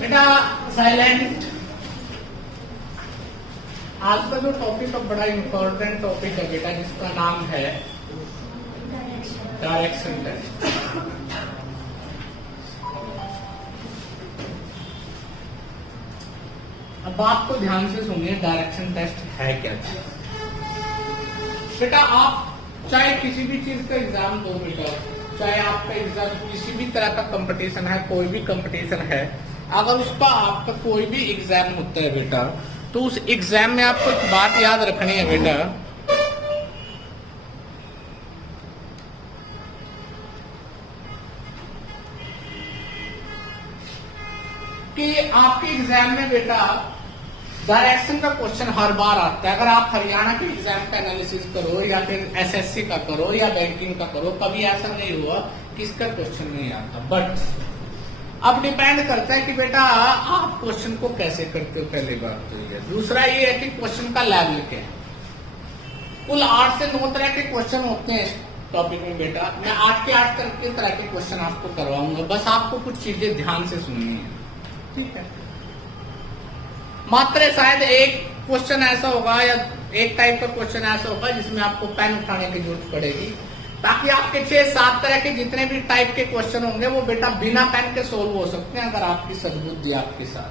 बेटा साइलेंट। आज का जो टॉपिक है बड़ा इंपॉर्टेंट टॉपिक है बेटा, जिसका नाम है डायरेक्शन टेस्ट। अब बात को ध्यान से सुनिए, डायरेक्शन टेस्ट है क्या चीज। बेटा आप चाहे किसी भी चीज का एग्जाम दो बेटा, चाहे आपका एग्जाम किसी भी तरह का कंपटीशन है, कोई भी कंपटीशन है, अगर उसका आपका कोई भी एग्जाम होता है बेटा, तो उस एग्जाम में आपको एक बात याद रखनी है बेटा, कि आपके एग्जाम में बेटा डायरेक्शन का क्वेश्चन हर बार आता है। अगर आप हरियाणा के एग्जाम का एनालिसिस करो या फिर एसएससी का करो या बैंकिंग का करो, कभी ऐसा नहीं हुआ कि इसका क्वेश्चन नहीं आता। बट अब डिपेंड करता है कि बेटा आप क्वेश्चन को कैसे करते हो, पहली बात तो ये। दूसरा ये है कि क्वेश्चन का लेवल क्या है। कुल 8 से 9 तरह के क्वेश्चन होते हैं इस टॉपिक में बेटा। मैं 8 के 8 तरह के क्वेश्चन आपको करवाऊंगा, बस आपको कुछ चीजें ध्यान से सुननी है, ठीक है। मात्र शायद एक क्वेश्चन ऐसा होगा या एक टाइप का क्वेश्चन ऐसा होगा जिसमें आपको पेन उठाने की जरूरत पड़ेगी, ताकि आपके 6-7 तरह के जितने भी टाइप के क्वेश्चन होंगे वो बेटा बिना पेन के सोल्व हो सकते हैं, अगर आपकी सद्बुद्धि आपके साथ,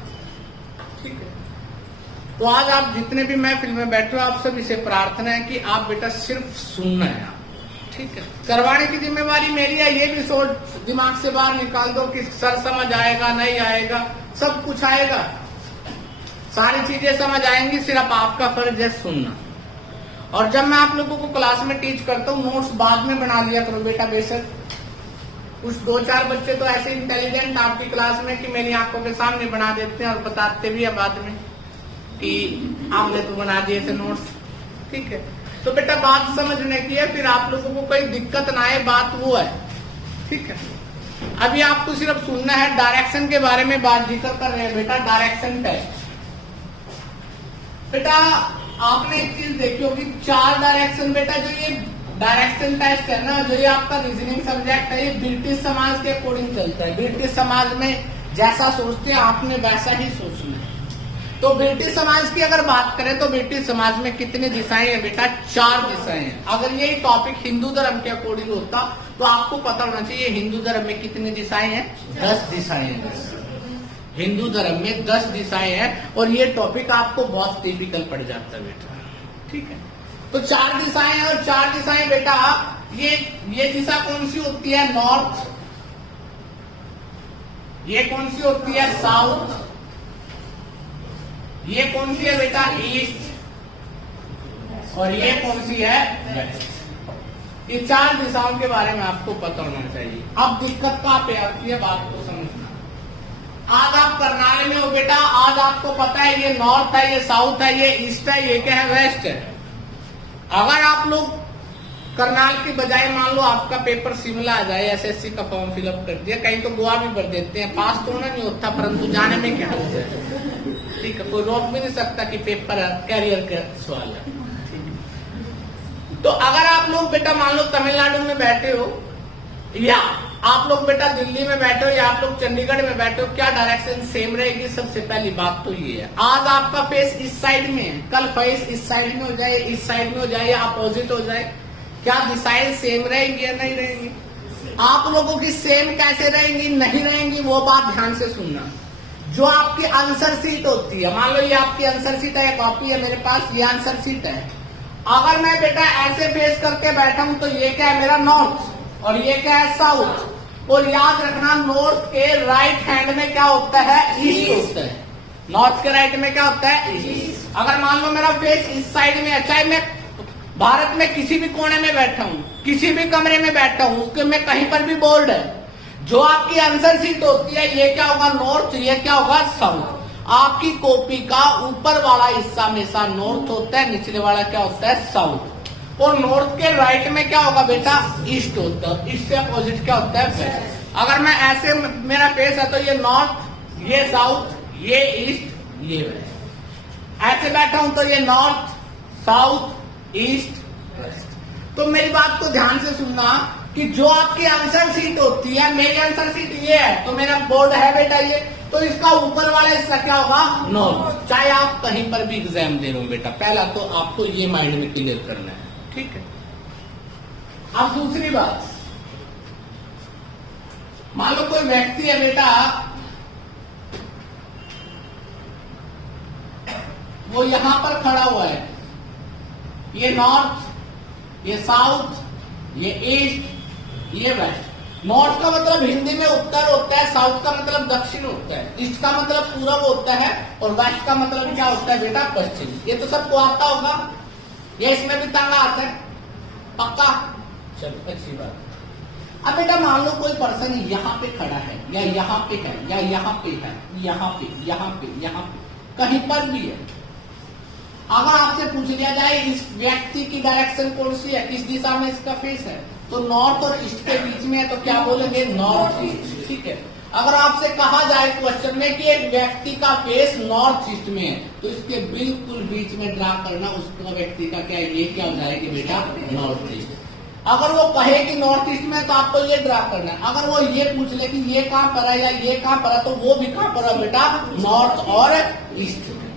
ठीक है। तो आज आप जितने भी महफिल में बैठे हो, आप सभी से प्रार्थना है कि आप बेटा सिर्फ सुनना है, ठीक है। करवाने की जिम्मेवारी मेरी है, ये भी सोच दिमाग से बाहर निकाल दो कि सर समझ आएगा नहीं आएगा, सब कुछ आएगा, सारी चीजें समझ आएंगी, सिर्फ आपका फर्ज है सुनना। और जब मैं आप लोगों को क्लास में टीच करता हूँ, नोट्स बाद में बना लिया करो बेटा। बेशक कुछ 2-4 बच्चे तो ऐसे इंटेलिजेंट आपकी क्लास में कि मेरी आंखों के सामने बना देते हैं और बताते भी है बाद में कि आपने तो बना दिए थे नोट्स, ठीक है। तो बेटा बात समझने की है, फिर आप लोगों को कोई दिक्कत ना आए, बात वो है, ठीक है। अभी आपको सिर्फ सुनना है। डायरेक्शन के बारे में बात जिक्र कर रहे हैं बेटा, डायरेक्शन टेस्ट। बेटा आपने एक चीज देखी होगी, 4 डायरेक्शन बेटा, जो ये डायरेक्शन टेस्ट है ना, जो ये आपका रीजनिंग सब्जेक्ट है, ये ब्रिटिश समाज के अकॉर्डिंग चलता है। ब्रिटिश समाज में जैसा सोचते हैं आपने वैसा ही सोचना है। तो ब्रिटिश समाज की अगर बात करें तो ब्रिटिश समाज में कितनी दिशाएं हैं बेटा? 4 दिशाएं हैं। अगर ये टॉपिक हिंदू धर्म के अकॉर्डिंग होता तो आपको पता होना चाहिए हिंदू धर्म में कितनी दिशाएं हैं? 10 दिशाएं हैं। हिंदू धर्म में 10 दिशाएं हैं और ये टॉपिक आपको बहुत टिपिकल पड़ जाता है बेटा, ठीक है। तो 4 दिशाएं हैं और 4 दिशाएं बेटा, ये दिशा कौन सी होती है? नॉर्थ। ये कौन सी होती है? साउथ। ये कौन सी है बेटा? ईस्ट। और ये कौन सी है? वेस्ट। ये 4 दिशाओं के बारे में आपको पता होना चाहिए। अब दिक्कत कहां पे आती है, बात को समझना। आज आप करनाल में हो बेटा, आज आपको पता है ये नॉर्थ है, ये साउथ है, ये ईस्ट है, ये क्या है? वेस्ट है। अगर आप लोग करनाल की बजाय मान लो आपका पेपर शिमला आ जाए, एसएससी का फॉर्म फिलअप कर दिया, कहीं तो गोवा भी भर देते हैं, पास तो होना नहीं होता, परंतु जाने में क्या होता है, ठीक है। कोई रोक भी नहीं सकता कि पेपर कैरियर का सवाल है। तो अगर आप लोग बेटा मान लो तमिलनाडु में बैठे हो, या आप लोग बेटा दिल्ली में बैठे हो, या आप लोग चंडीगढ़ में बैठे हो, क्या डायरेक्शन सेम रहेगी? सबसे पहली बात तो ये है, आज आपका फेस इस साइड में है, कल फेस इस साइड में हो जाए, इस साइड में हो जाए, या अपोजिट हो जाए, क्या दिशाएं सेम रहेंगी या नहीं रहेंगी? आप लोगों की सेम कैसे रहेंगी, नहीं रहेंगी, वो बात ध्यान से सुनना। जो आपकी आंसर शीट होती है, मान लो ये आपकी आंसर शीट है, कॉपी है मेरे पास, ये आंसर शीट है। अगर मैं बेटा ऐसे फेस करके बैठा हूं तो ये क्या है? मेरा नॉर्थ। और ये क्या है? साउथ। और याद रखना, नॉर्थ के राइट हैंड में क्या होता है? ईस्ट होता है। नॉर्थ के राइट में क्या होता है? ईस्ट। अगर मान लो मेरा फेस इस साइड में है, चाहे मैं भारत में किसी भी कोने में बैठा हूं, किसी भी कमरे में बैठा हूं, उसके में कहीं पर भी बोर्ड है, जो आपकी आंसर शीट होती है, ये क्या होगा? नॉर्थ। ये क्या होगा? साउथ। आपकी कॉपी का ऊपर वाला हिस्सा हमेशा नॉर्थ होता है, निचले वाला क्या होता है? साउथ। और नॉर्थ के राइट में क्या होगा बेटा? ईस्ट होता है। ईस्ट से अपोजिट क्या होता है? वेस्ट। अगर मैं ऐसे मेरा फेस है तो ये नॉर्थ, ये साउथ, ये ईस्ट, ये वेस्ट। ऐसे बैठा हूं तो ये नॉर्थ, साउथ, ईस्ट, वेस्ट। तो मेरी बात को ध्यान से सुनना कि जो आपकी आंसर शीट होती है, मेरी आंसर शीट ये है, तो मेरा बोर्ड है बेटा तो इसका ऊपर वाला हिस्सा क्या होगा, नॉर्थ। चाहे आप कहीं पर भी एग्जाम दे रहे हो बेटा, पहला तो आपको ये माइंड में क्लियर करना है, ठीक है। अब दूसरी बात, मान लो कोई व्यक्ति है बेटा, वो यहां पर खड़ा हुआ है, ये नॉर्थ, ये साउथ, ये ईस्ट, ये वेस्ट। नॉर्थ का मतलब हिंदी में उत्तर होता है, साउथ का मतलब दक्षिण होता है, ईस्ट का मतलब पूरब होता है, और वेस्ट का मतलब क्या होता है बेटा, पश्चिम। ये तो सबको आता होगा, ये इसमें भी ताना आता है, पक्का। चलो अच्छी बात। अब बेटा मान लो कोई पर्सन यहाँ पे खड़ा है, या यहाँ पे है, या यहाँ पे है, यहाँ पे, यहाँ पे, यहाँ पे, कहीं पर भी है। अगर आपसे पूछ लिया जाए इस व्यक्ति की डायरेक्शन कौन सी है, किस दिशा में इसका फेस है, तो नॉर्थ और ईस्ट के बीच में है, तो क्या बोलेंगे, नॉर्थ ईस्ट, ठीक है। अगर आपसे कहा जाए क्वेश्चन में कि एक व्यक्ति का फेस नॉर्थ ईस्ट में है, तो इसके बिल्कुल बीच में ड्रा करना उसका व्यक्ति का क्या, ये क्या हो जाएगी बेटा, नॉर्थ ईस्ट। अगर वो कहे कि नॉर्थ ईस्ट में, तो आपको ये ड्रा करना है। अगर वो ये पूछ ले कि ये कहां पर है या ये कहां पर है, तो वो भी कहां पर है बेटा, नॉर्थ और ईस्ट में,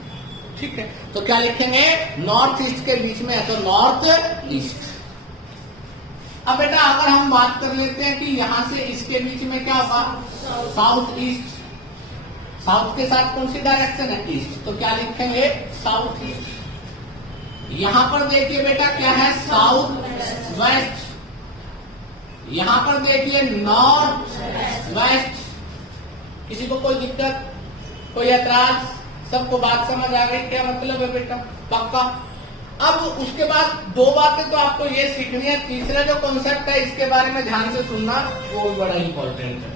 ठीक है। तो क्या लिखेंगे, नॉर्थ ईस्ट के बीच में है, तो नॉर्थ ईस्ट। अब बेटा अगर हम बात कर लेते हैं कि यहां से इसके बीच में क्या होगा, साउथ ईस्ट। साउथ के साथ कौन सी डायरेक्शन है, ईस्ट, तो क्या लिखेंगे, साउथ ईस्ट। यहां पर देखिए बेटा क्या है, साउथ वेस्ट। यहां पर देखिए नॉर्थ वेस्ट। किसी को कोई दिक्कत, कोई ऐतराज, सबको बात समझ आ गई, क्या मतलब है बेटा, पक्का। अब उसके बाद दो बातें तो आपको ये सीखनी है, तीसरा जो कॉन्सेप्ट है इसके बारे में ध्यान से सुनना, वो बड़ा इंपॉर्टेंट है।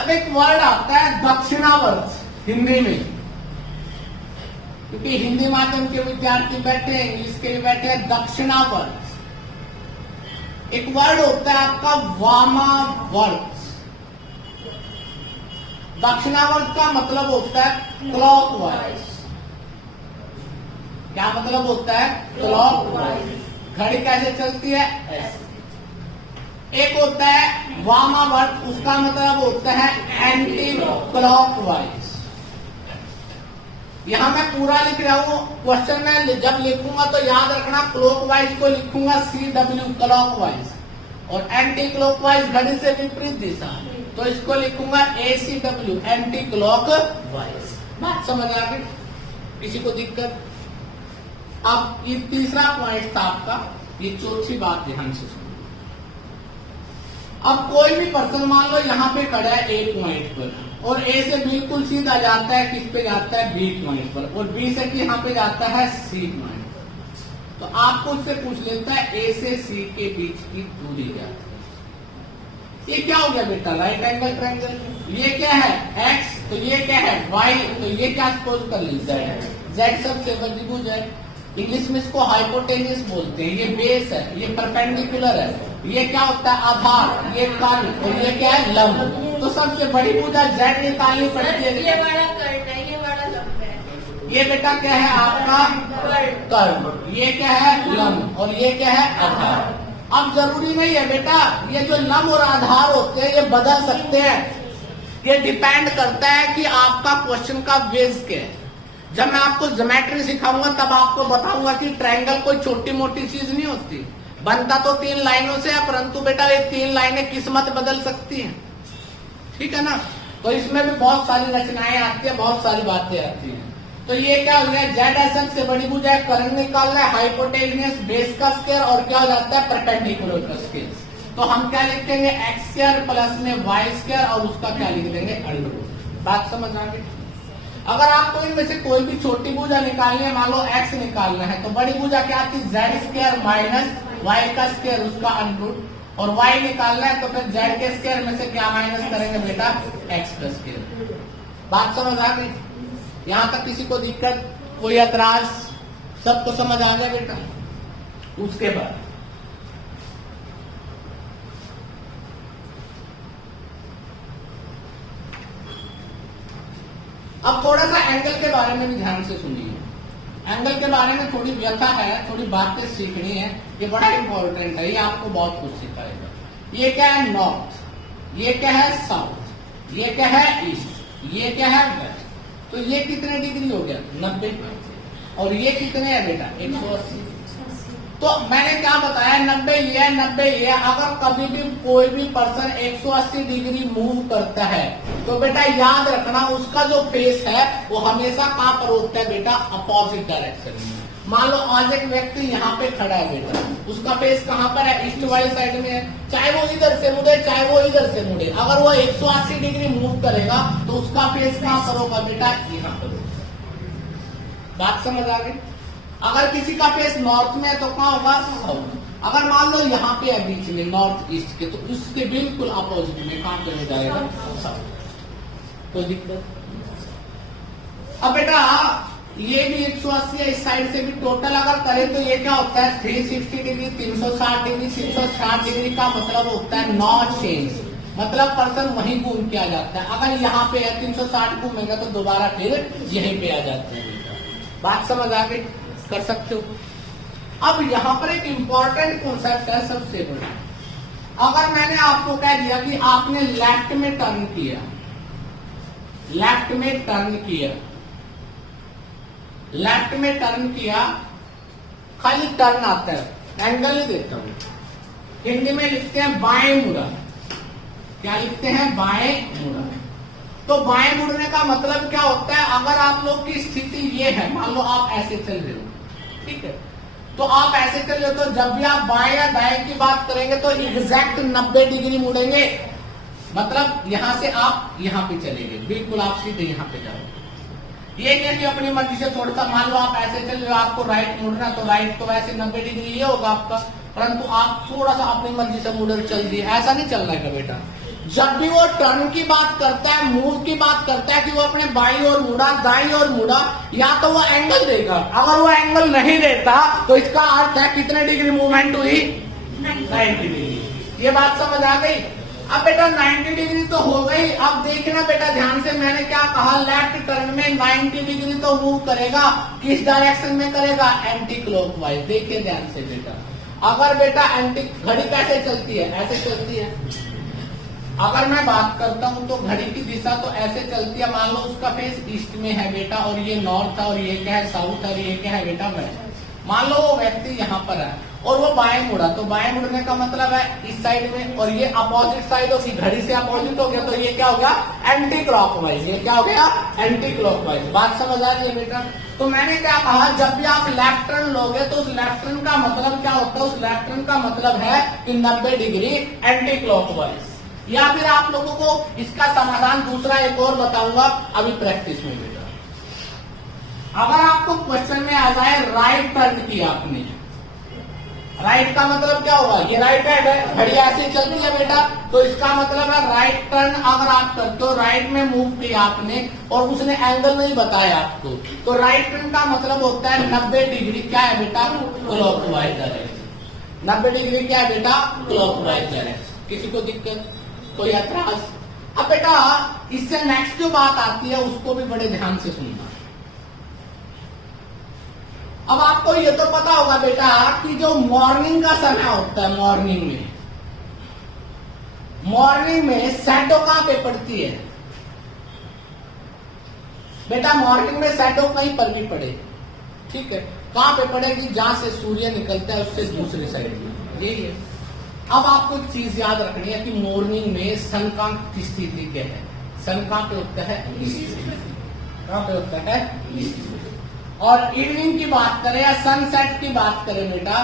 अब एक वर्ड आता है दक्षिणावर्त हिंदी में, क्योंकि हिंदी माध्यम के विद्यार्थी बैठे हैं, इंग्लिश के लिए बैठे हैं, दक्षिणावर्त। एक वर्ड होता है आपका वामावर्त। दक्षिणावर्त का मतलब होता है क्लॉकवाइज। क्या मतलब होता है, क्लॉकवाइज। घड़ी कैसे चलती है, ऐसे। एक होता है वामावर्त, उसका मतलब होता है एंटी क्लॉकवाइज। यहां मैं पूरा लिख रहा हूं, क्वेश्चन में जब लिखूंगा तो याद रखना, क्लॉकवाइज को लिखूंगा CW क्लॉकवाइज, और एंटी क्लॉकवाइज घड़ी से विपरीत दिशा, तो इसको लिखूंगा ACW एंटी क्लॉकवाइज। बात समझ आ गई, किसी को दिक्कत। अब ये तीसरा पॉइंट था आपका, ये चौथी बात ध्यान से सुनो। अब कोई भी पर्सन मान लो यहाँ पे खड़ा है A पॉइंट पर, और A से बिल्कुल सीधा जाता है, किस पे जाता है, B पॉइंट पर, और B से यहाँ पे जाता है C पॉइंट पर। तो आपको उससे पूछ लेता है A से C के बीच की दूरी क्या है। ये क्या हो गया बेटा, राइट एंगल ट्रायंगल। ये क्या है, X, तो ये क्या है, Y, तो ये क्या सपोज कर ली, Z सबसे बड़ी भुज है। इंग्लिश में इसको हाइपोटेन्यूस बोलते हैं। ये बेस है, ये परपेंडिकुलर है, ये क्या होता है, आधार, ये कर्ण, और ये क्या है, लंब। तो सबसे बड़ी भुजा Z निकालनी पड़ती है। ये बड़ा कर्ण है, ये बड़ा लंब है। ये बेटा क्या है आपका कर्ण, ये क्या है लंब, और ये क्या है आधार। अब जरूरी नहीं है बेटा, ये जो लंब और आधार होते हैं ये बदल सकते हैं। ये डिपेंड करता है कि आपका क्वेश्चन का बेस क्या है। जब मैं आपको ज्योमेट्री सिखाऊंगा तब आपको बताऊंगा कि ट्रायंगल कोई छोटी मोटी चीज नहीं होती, बनता तो 3 लाइनों से है, परंतु बेटा ये 3 लाइनें किस्मत बदल सकती हैं, ठीक है ना। तो इसमें भी बहुत सारी रचनाएं आती है, बहुत सारी बातें आती हैं। तो ये क्या हो गया, Z से बड़ी भुजा है, कर्ण निकालना है, हाइपोटेन्यूस बेस का स्क्वायर, और क्या हो जाता है, परपेंडिकुलर का स्क्वायर। तो हम क्या लिखेंगे, x स्क्वायर प्लस में y स्क्वायर, और उसका क्या लिख देंगे, अंडर रूट। बात समझ आ गई। अगर आपको इनमें से कोई भी छोटी भुजा निकालनी है, मान लो x निकालना है, तो बड़ी भुजा क्या थी, z स्क्वायर माइनस y का स्क्वायर, उसका अंडर रूट, और y निकालना है तो फिर z के स्क्वायर में से क्या माइनस करेंगे बेटा, x का स्क्वायर। बात समझ आ गई। यहां तक किसी को दिक्कत, कोई ऐतराज, सबको समझ आ गया बेटा। उसके बाद अब थोड़ा सा एंगल के बारे में भी ध्यान से सुनिए। एंगल के बारे में थोड़ी व्यथा है, थोड़ी बातें सीखनी है, ये बड़ा इंपॉर्टेंट है, ये आपको बहुत कुछ सिखाएगा। ये क्या है, नॉर्थ, ये क्या है साउथ, ये क्या है ईस्ट, ये क्या है वेस्ट। तो ये कितने डिग्री हो गया 90, और ये कितने है बेटा 180। तो मैंने क्या बताया 90 ये है 90 ये है। अगर कभी भी कोई भी पर्सन 180 डिग्री मूव करता है तो बेटा याद रखना उसका जो फेस है वो हमेशा कहां पर होता है बेटा अपोजिट डायरेक्शन में। मान लो आज एक व्यक्ति यहाँ पे खड़ा है बेटा, उसका फेस कहाँ पर है ईस्ट वाली साइड में है, चाहे वो इधर से मुड़े चाहे वो इधर से मुड़े, अगर वो 180 डिग्री मूव करेगा तो उसका फेस कहाँ पर होगा बेटा यहाँ पर होगा। बात समझ आ गई। अगर किसी का फेस नॉर्थ में है तो कहाँ होगा साउथ। अगर मान लो यहाँ पे है बीच में नॉर्थ ईस्ट के, तो उसके बिल्कुल अपोजिट में कहाँ पे हो जाएगा साउथ। तो दिक्कत। अब बेटा ये भी 180 है, इस साइड से भी टोटल अगर करें तो ये क्या होता है 360 डिग्री 360 डिग्री 360 डिग्री का मतलब होता है नॉट चेंज, मतलब पर्सन वहीं घूम के आ जाता है। अगर यहाँ पे है 360 घूमेगा तो दोबारा फिर यहीं पे आ जाते हैं। बात समझ आ गई, कर सकते हो। अब यहाँ पर एक इंपॉर्टेंट कॉन्सेप्ट है सबसे बड़ा। अगर मैंने आपको कह दिया कि आपने लेफ्ट में टर्न किया, लेफ्ट में टर्न किया, लेफ्ट में टर्न किया, खाली टर्न आता है, एंगल नहीं देता हूं। हिंदी में लिखते हैं बाएं मुड़ा। क्या लिखते हैं बाएं मुड़ा। तो बाएं मुड़ने का मतलब क्या होता है, अगर आप लोग की स्थिति ये है, मान लो आप ऐसे चल रहे हो, ठीक है, तो आप ऐसे चल रहे हो तो जब भी आप बाएं या दाएं की बात करेंगे तो एग्जैक्ट 90 डिग्री मुड़ेंगे। मतलब यहां से आप यहां पे चलेंगे, बिल्कुल आप सीधे यहां पे जाओगे। ये नहीं कि अपनी मर्जी से थोड़ा सा, मान लो आप ऐसे चल रहे हो, आपको राइट मुड़ना तो राइट तो वैसे 90 डिग्री ये होगा आपका, परंतु आप थोड़ा सा अपनी मर्जी से मुड़ल चल दिए, ऐसा नहीं चलना है बेटा। जब भी वो टर्न की बात करता है, मूव की बात करता है कि वो अपने बाई ओर मुड़ा दाई ओर मुड़ा, या तो वो एंगल देगा। अगर वो एंगल नहीं देता तो इसका अर्थ है कितने डिग्री मूवमेंट हुई 90 डिग्री। ये बात समझ आ गई। अब बेटा 90 डिग्री तो हो गई। अब देखना बेटा ध्यान से, मैंने क्या कहा, लेफ्ट टर्न में 90 डिग्री तो मूव करेगा, किस डायरेक्शन में करेगा एंटी क्लॉकवाइज। देखिए ध्यान से बेटा, अगर बेटा एंटी, घड़ी कैसे चलती है, ऐसे चलती है। अगर मैं बात करता हूं तो घड़ी की दिशा तो ऐसे चलती है, मान लो उसका फेस ईस्ट में है बेटा, और ये नॉर्थ है, और ये क्या है साउथ है, और ये क्या है बेटा वेस्ट। मान लो वो व्यक्ति यहाँ पर है और वो बाएं मुड़ा, तो बाएं मुड़ने का मतलब है इस साइड में, और ये अपोजिट साइड होगी, घड़ी से अपोजिट हो गया, तो ये क्या हो गया एंटी क्लॉकवाइज। ये क्या हो गया एंटी क्लॉकवाइज। बात समझ आ रही है बेटा। तो मैंने क्या कहा, जब भी आप लेफ्ट टर्न लोगे तो उस लेफ्ट टर्न का मतलब क्या होता है, उस लेफ्ट टर्न का मतलब है कि 90 डिग्री एंटी क्लॉकवाइज। या फिर आप लोगों को इसका समाधान दूसरा एक और बताऊंगा अभी प्रैक्टिस में बेटा। अगर आपको क्वेश्चन में आ जाए राइट टर्न किया आपने, राइट का मतलब क्या होगा, ये राइट हैंड है, घड़ी ऐसे चलती है बेटा, तो इसका मतलब है राइट टर्न अगर आप करते हो, राइट में मूव किया आपने और उसने एंगल नहीं बताया आपको, तो राइट टर्न का मतलब होता है 90 डिग्री क्या है बेटा क्लॉकवाइज डायरेक्शन। 90 डिग्री क्या है बेटा क्लॉकवाइज डायरेक्शन। किसी को दिक्कत, कोई एतराज? अब बेटा इससे नेक्स्ट जो बात आती है उसको भी बड़े ध्यान से सुनना। अब आपको ये तो पता होगा बेटा कि जो मॉर्निंग का समय होता है, मॉर्निंग में शैडो कहां पे पड़ती है बेटा, मॉर्निंग में शैडो कहीं पर भी पड़े, ठीक है, कहां पे पड़ेगी, जहां से सूर्य निकलता है उससे दूसरी साइड में, यही है। अब आपको एक चीज याद रखनी है कि मॉर्निंग में सन का की स्थिति क्या है, सन कहां पे होता है कहां पे होता है, और इवनिंग की बात करें या सनसेट की बात करें बेटा,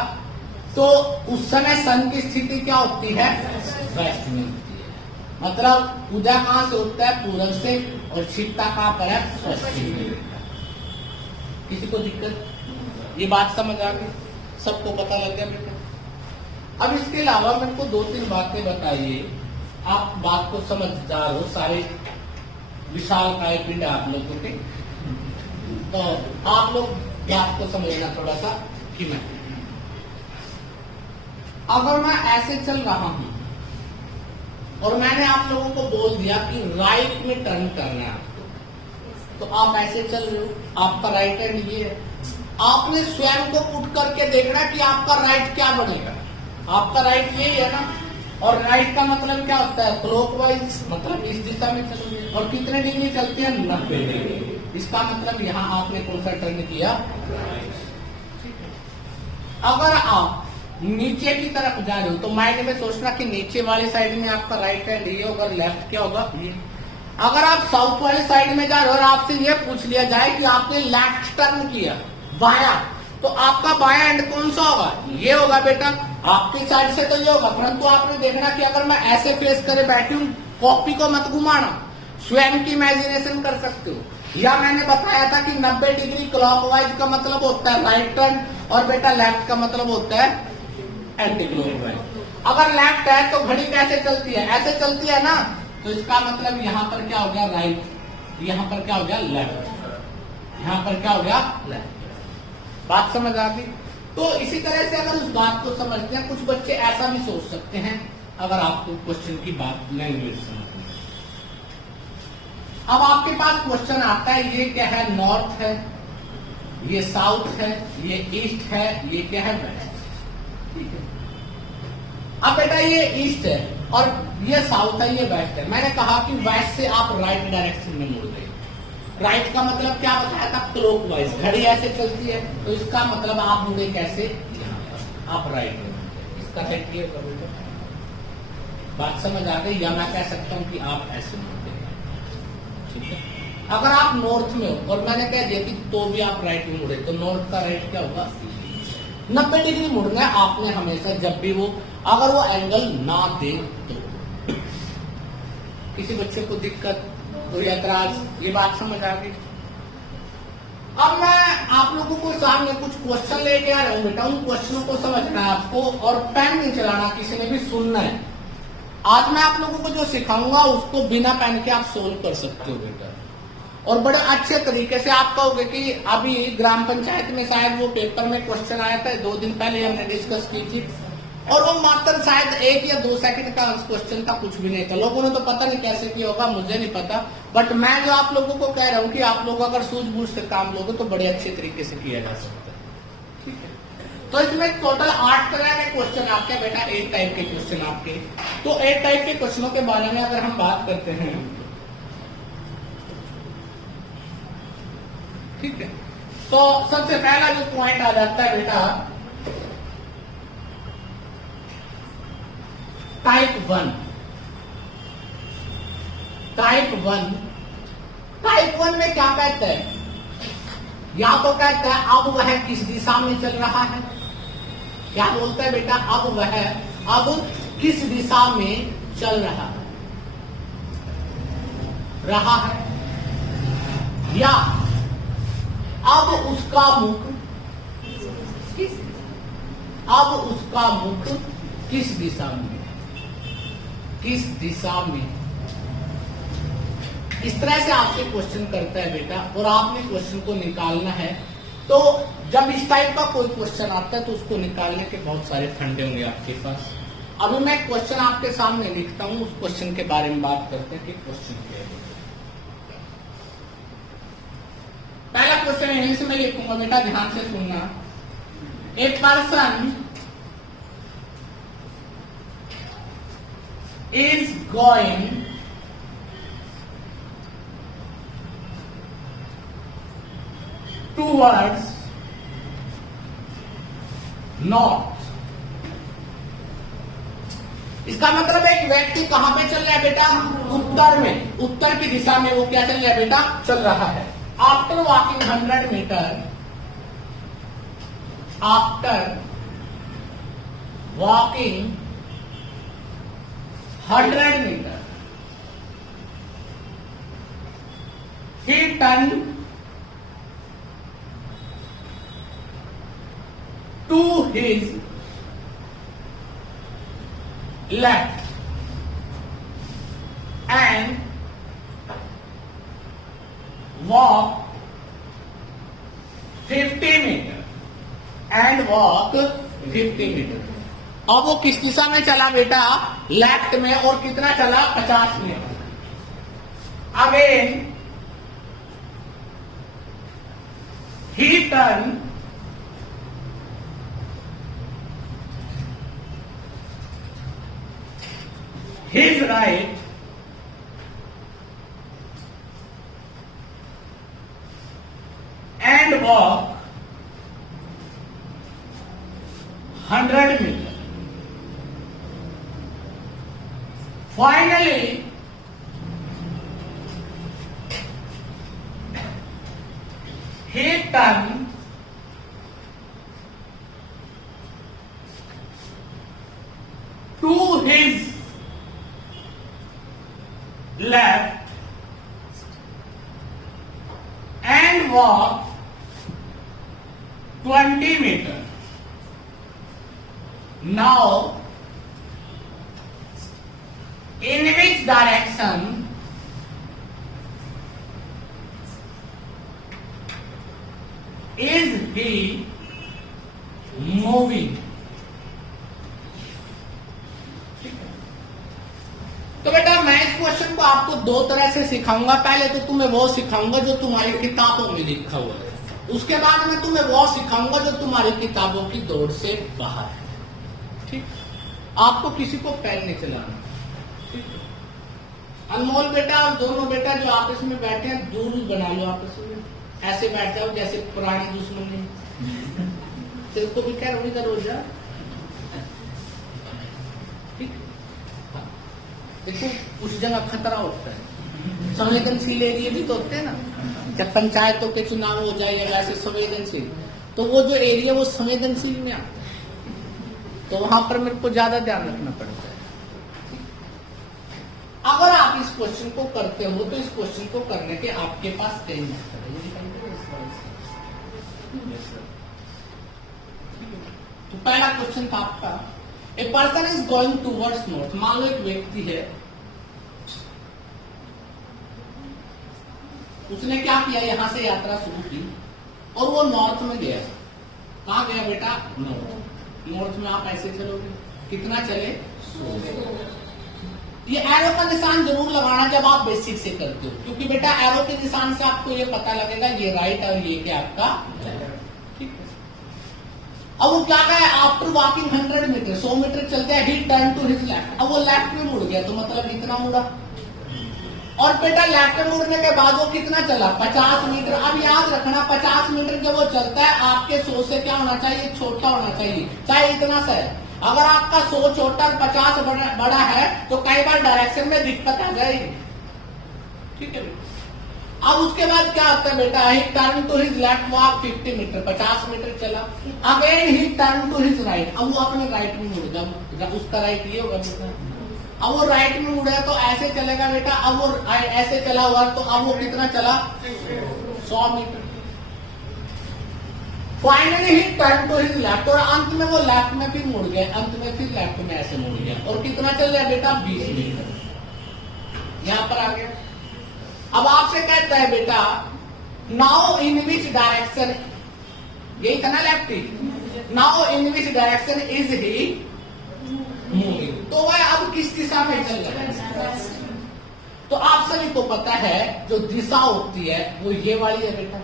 तो उस समय सन की स्थिति क्या होती है वेस्ट में होती है। मतलब उदय कहां से होता है पूरब से, और छिपता कहां पर है पश्चिम में। किसी को दिक्कत, ये बात समझ आ गई, सबको पता लग गया बेटा। अब इसके अलावा मेरे को 2-3 बातें बताइए, आप बात को समझदार हो, सारे विशाल काय पिंड आप लोगों के, तो आप लोग बात को समझना थोड़ा सा कि मैं अगर मैं ऐसे चल रहा हूं और मैंने आप लोगों को बोल दिया कि राइट में टर्न करना है आपको, तो आप ऐसे चल रहे हो, आपका राइट हैंड ये है, आपने स्वयं को पुट करके देखना कि आपका राइट क्या बनेगा। आपका राइट यही है ना, और राइट का मतलब क्या होता है, क्लॉकवाइज, मतलब इस दिशा में चलोगे। और कितने डिग्री चलती है, 90 डिग्री। इसका मतलब यहाँ आपने कौन सा टर्न किया, अगर आप नीचे की तरफ जा रहे हो तो माइंड में सोचना कि नीचे वाली साइड में आपका राइट हैंड ये होगा, लेफ्ट क्या होगा ये। अगर आप साउथ वाली साइड में जा रहे हो और आपसे ये पूछ लिया जाए कि आपने लेफ्ट टर्न किया बाया, तो आपका बाया हैंड कौन सा होगा, ये होगा बेटा। आपकी साइड से तो ये होगा, परंतु आपने देखना कि अगर मैं ऐसे फेस करे बैठी हूं, कॉपी को मत घुमाना, स्वयं की इमेजिनेशन कर सकते हो। या मैंने बताया था कि 90 डिग्री क्लॉकवाइज का मतलब होता है राइट टर्न, और बेटा लेफ्ट का मतलब होता है एंटी क्लॉकवाइज। अगर लेफ्ट है तो घड़ी कैसे चलती है, ऐसे चलती है ना, तो इसका मतलब यहाँ पर क्या हो गया राइट, यहाँ पर क्या हो गया लेफ्ट, यहाँ पर क्या हो गया लेफ्ट। बात समझ आ गई। तो इसी तरह से अगर उस बात को समझते हैं, कुछ बच्चे ऐसा भी सोच सकते हैं, अगर आपको क्वेश्चन की बात लैंग्वेज समझनी है। अब आपके पास क्वेश्चन आता है, ये क्या है, नॉर्थ है, ये साउथ है, ये ईस्ट है, ये क्या है, वेस्ट। ठीक है। अब बेटा ये ईस्ट है और ये साउथ है, ये वेस्ट है। मैंने कहा कि वेस्ट से आप राइट डायरेक्शन में मुड़ गए। राइट का मतलब क्या बताया था, क्लॉकवाइज, घड़ी ऐसे चलती है, तो इसका मतलब आप मुड़े कैसे, आप राइट में। इसका सेट क्लियर कर दो, बात समझ आ गई। या मैं कह सकता हूं कि आप ऐसे मुड़ते हैं, ठीक है। अगर आप नॉर्थ में हो और मैंने कह दिया कि तो भी आप राइट में मुड़े, तो नॉर्थ का राइट क्या होगा, 90 डिग्री मुड़ना है आपने हमेशा, जब भी वो, अगर वो एंगल ना दे तो। किसी बच्चे को दिक्कत, कोई ऐतराज, ये बात समझ आ गई। अब मैं आप लोगों को सामने कुछ क्वेश्चन लेके आ रहा हूं बेटा, उन क्वेश्चनों को समझना है आपको, और पेन नहीं चलाना, किसी ने भी सुनना है। आज मैं आप लोगों को जो सिखाऊंगा उसको बिना पेन के आप सोल्व कर सकते हो बेटा, और बड़े अच्छे तरीके से। आप कहोगे कि अभी ग्राम पंचायत में शायद वो पेपर में क्वेश्चन आया था, 2 दिन पहले हमने डिस्कस की थी, और वो मात्र शायद 1 या 2 सेकंड का क्वेश्चन था, कुछ भी नहीं था। लोगों ने तो पता नहीं कैसे किया होगा, मुझे नहीं पता, बट मैं जो आप लोगों को कह रहा हूं कि आप लोग अगर सूझबूझ से काम लोगे तो बड़े अच्छे तरीके से किया जा सकता है, ठीक है। तो इसमें टोटल 8 तरह के क्वेश्चन आपके बेटा, 8 टाइप के क्वेश्चन आपके। तो 8 टाइप के क्वेश्चनों के बारे में अगर हम बात करते हैं, ठीक है, तो सबसे पहला जो पॉइंट आ जाता है बेटा, टाइप 1। टाइप 1 में क्या कहता है, या तो कहता है अब वह किस दिशा में चल रहा है। क्या बोलता है बेटा, अब वह अब किस दिशा में चल रहा है, या अब उसका मुख किस दिशा में, किस दिशा में। इस तरह से आपसे क्वेश्चन करता है बेटा, और आपने क्वेश्चन को निकालना है। तो जब इस टाइप का कोई क्वेश्चन आता है तो उसको निकालने के बहुत सारे फंडे होंगे आपके पास। अभी मैं क्वेश्चन आपके सामने लिखता हूं, उस क्वेश्चन के बारे में बात करते हैं कि क्वेश्चन क्या है। पहला क्वेश्चन इंग्लिश में लिखूंगा बेटा, ध्यान से सुनना। A person is going towards north। इसका मतलब एक व्यक्ति कहां पे चल रहा है बेटा, उत्तर में, उत्तर की दिशा में वो क्या चल रहा है बेटा, चल रहा है। After walking 100 metre, after walking 100 metre, he turned to his left and walked 50 metre, and walked 50 metre. अब वो किस दिशा में चला बेटा, लेफ्ट में, और कितना चला, 50 metre. Again he turn his right and walk 100 meters. Finally, he turned to his left and walked 20 meters. Now, in which direction is he moving? तो बेटा मैं इस क्वेश्चन को आपको दो तरह से सिखाऊंगा। पहले तो तुम्हें वो सिखाऊंगा जो तुम्हारी किताबों में लिखा हुआ है, उसके बाद में तुम्हें वो सिखाऊंगा जो तुम्हारी किताबों की दौड़ से बाहर है। ठीक, आपको किसी को पैर नहीं चलाना। अनमोल बेटा और दोनों बेटा जो आपस में बैठे हैं, दूर बना लो आपस में, ऐसे बैठ जाओ जैसे पुराने दुश्मन ने। तेरे को भी क्या इधर हो जा। ठीक, देखो उस जगह खतरा होता है। संवेदनशील एरिया भी तो होते हैं ना, जब पंचायतों के चुनाव हो जाए या ऐसे संवेदनशील, तो वो जो एरिया वो संवेदनशील में आता है, तो वहां पर मेरे को ज्यादा ध्यान रखना पड़ता है। अगर आप इस क्वेश्चन को करते हो तो इस क्वेश्चन को करने के आपके पास 10 मेथड है। तो पहला क्वेश्चन था आपका, a person is going towards north. मान लो एक व्यक्ति है, उसने क्या किया, यहां से यात्रा शुरू की और वो नॉर्थ में गया। कहां गया बेटा? नॉर्थ। नॉर्थ में आप ऐसे चलोगे, कितना चले? 100। ये एरो का निशान जरूर लगाना जब आप बेसिक से करते हो, क्योंकि बेटा एरो के निशान से आपको ये पता लगेगा ये राइट और ये क्या आपका लेफ्ट। ठीक है, अब वो क्या कहा, आफ्टर वॉकिंग 100 मीटर, 100 मीटर चलते हैं, he turn to his left. अब वो लेफ्ट में मुड़ गया, तो मतलब इतना मुड़ा। और बेटा लेफ्ट में मुड़ने के बाद वो कितना चला? 50 मीटर। अब याद रखना 50 मीटर जब वो चलता है, आपके 100 से क्या होना चाहिए? छोटा होना चाहिए, चाहे इतना सा है। अगर आपका 100 छोटा और 50 बड़ा है तो कई बार डायरेक्शन में दिक्कत आ जाएगी। ठीक है, अब उसके बाद क्या होता है बेटा, he turn to his left, walk 50 metre, 50 metre चला। Again he turn to his right, अब वो अपने राइट में मुड़ गया। उसका राइट ये होगा बेटा, अब वो राइट में मुड़ा तो ऐसे चलेगा बेटा। अब वो ऐसे चला हुआ तो अब वो कितना चला? 100 metre. Finally he turn to his left, और अंत में वो लेफ्ट में फिर मुड़ गया, अंत में फिर लेफ्ट में ऐसे मुड़ गया। और कितना चल रहा है बेटा? 20 मीटर। यहां पर आ गया। अब आपसे कहता है बेटा, नाउ इन विच डायरेक्शन, यही था ना left, now in which direction is he moving. तो वह अब किस दिशा में चल रहा है? तो आप सभी को पता है जो दिशा होती है वो ये वाली है बेटा,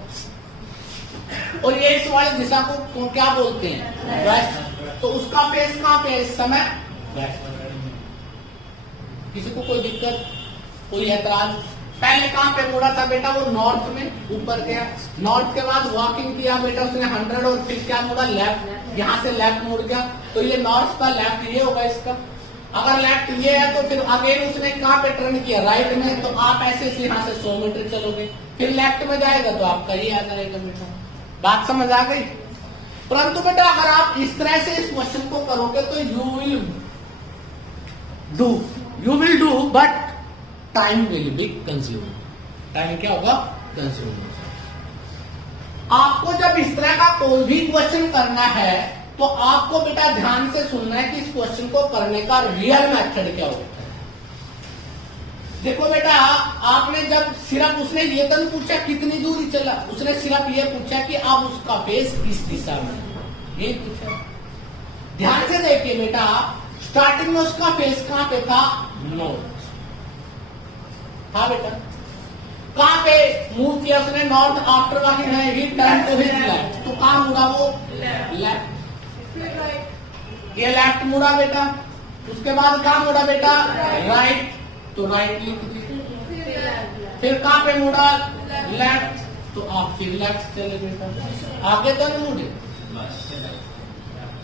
और ये इस वाली दिशा को क्या बोलते हैं? वेस्ट। तो उसका फेस कहां पे है इस समय? वेस्ट। किसी को कोई दिक्कत, कोई ऐतराज? पहले कहां पे मुड़ा था बेटा? वो नॉर्थ में ऊपर गया। नॉर्थ के बाद वॉकिंग किया बेटा उसने 100, और फिर क्या मुड़ा? लेफ्ट। यहां से लेफ्ट मुड़ गया, तो ये नॉर्थ का लेफ्ट ये होगा इसका। अगर लेफ्ट ये है तो फिर अगेन उसने कहां पे टर्न किया? राइट में। तो आप ऐसे यहां से 100 मीटर चलोगे, फिर लेफ्ट में जाएगा तो आपका ये आ जाएगा बेटा। बात समझ आ गई? परंतु बेटा अगर आप इस तरह से इस क्वेश्चन को करोगे तो you will do but time will be consume. Time क्या होगा? कंज्यूम। आपको जब इस तरह का कोई भी क्वेश्चन करना है तो आपको बेटा ध्यान से सुनना है कि इस क्वेश्चन को करने का रियल मेथड क्या होता है। देखो बेटा, आपने जब सिर्फ उसने ये तो नहीं पूछा कितनी दूरी चला, उसने सिर्फ ये पूछा कि अब उसका फेस किस दिशा में, ये पूछा। ध्यान से देखिए बेटा, स्टार्टिंग में उसका फेस कहां पे था? नॉर्थ था बेटा। कहां पे मूव किया उसने? नॉर्थ। आफ्टर वॉकिंग है he turn to his left, तो कहां मुड़ा वो? लेफ्ट। ये लेफ्ट मुड़ा बेटा। उसके बाद कहाँ मुड़ा बेटा? राइट, तो राइट लिख दिए। फिर कहाँ पे मुड़ा? लेफ्ट, तो आप फिर लेफ्ट चले बेटा, आगे तो नहीं मुड़े।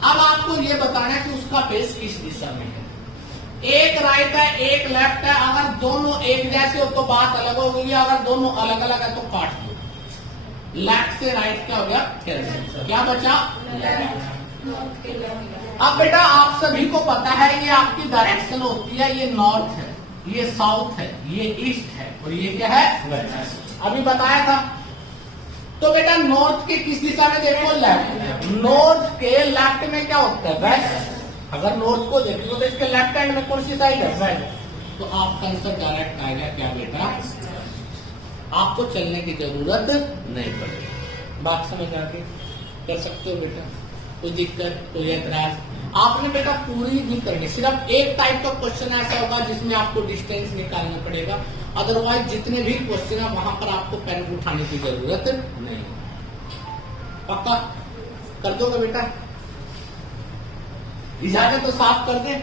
अब आपको ये बताना है कि उसका फेस किस दिशा में है। एक राइट है, एक लेफ्ट है। अगर दोनों एक जैसे हो तो बात अलग हो गई, अगर दोनों अलग अलग है तो काट दो। लेफ्ट से राइट क्या हो गया? कैंसिल। क्या बचा? अब बेटा आप सभी को पता है ये आपकी डायरेक्शन होती है, ये नॉर्थ है, ये साउथ है, ये ईस्ट है और ये क्या है? वेस्ट। अभी बताया था। तो बेटा नॉर्थ के किस दिशा में देखो? लेफ्ट। नॉर्थ के लेफ्ट में क्या होता है? वेस्ट। अगर नॉर्थ को देखो तो इसके लेफ्ट हैंड में कौन सी साइड है? वेस्ट। तो आपका आंसर डायरेक्ट आएगा क्या बेटा? आपको चलने की जरूरत नहीं पड़ेगी। बात समझ आ गई? कर सकते हो बेटा? कोई दिक्कत, कोई ऐतराज? आपने बेटा पूरी नहीं करनी, सिर्फ एक टाइप का क्वेश्चन ऐसा होगा जिसमें आपको डिस्टेंस निकालना पड़ेगा, अदरवाइज जितने भी क्वेश्चन है वहां पर आपको पेन उठाने की जरूरत नहीं। पक्का कर दोगे बेटा? इजाजत तो साफ कर दें।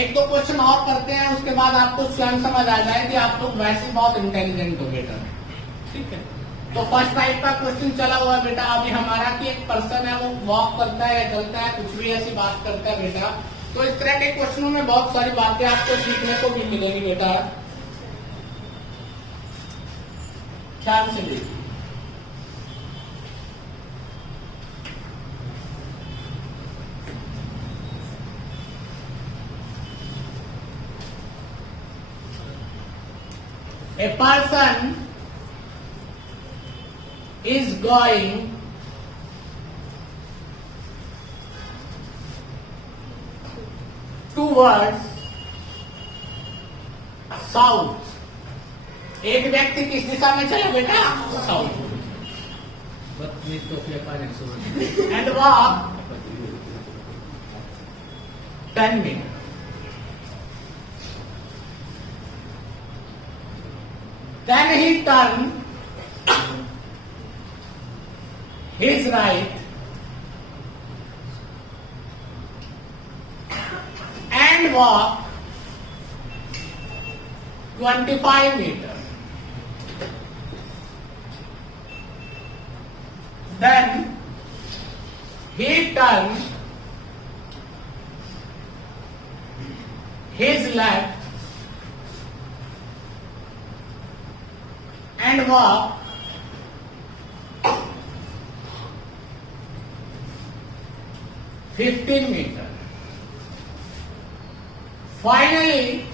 एक दो क्वेश्चन और करते हैं, उसके बाद आपको स्वयं समझ आ जाए कि आप लोग वैसे बहुत इंटेलिजेंट हो बेटा। ठीक है, तो फर्स्ट टाइप का क्वेश्चन चला हुआ है बेटा अभी हमारा कि एक पर्सन है वो वॉक करता है, चलता है, कुछ भी ऐसी बात करता है बेटा। तो इस तरह के क्वेश्चनों में बहुत सारी बातें आपको सीखने को भी मिलेगी बेटा। ध्यान से देखिए। A person is going towards south. एक व्यक्ति किस दिशा में चला बेटा? South. And walk 10 minute. Then he turned his right and walked 25 meters. Then he turned his left and walk 15 meters. Finally,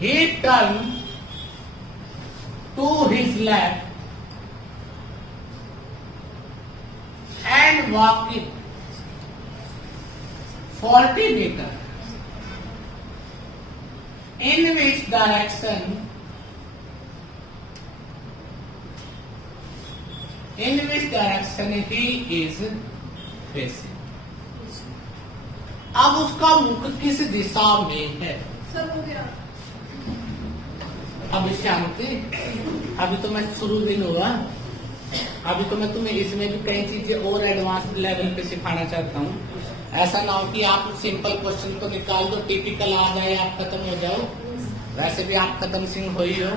he turned to his left and walked 40 meters. In which direction he is facing? अब उसका मुख किस दिशा में है? सब हो गया। अब शांति, अभी तो मैं शुरू दिन हुआ, अभी तो मैं तुम्हें इसमें भी कई चीजें और एडवांस लेवल पे सिखाना चाहता हूँ। ऐसा ना हो कि आप सिंपल क्वेश्चन तो निकाल दो, टिपिकल आ जाए, आप खत्म हो जाओ। वैसे भी आप खत्म सिंह हो ही हो।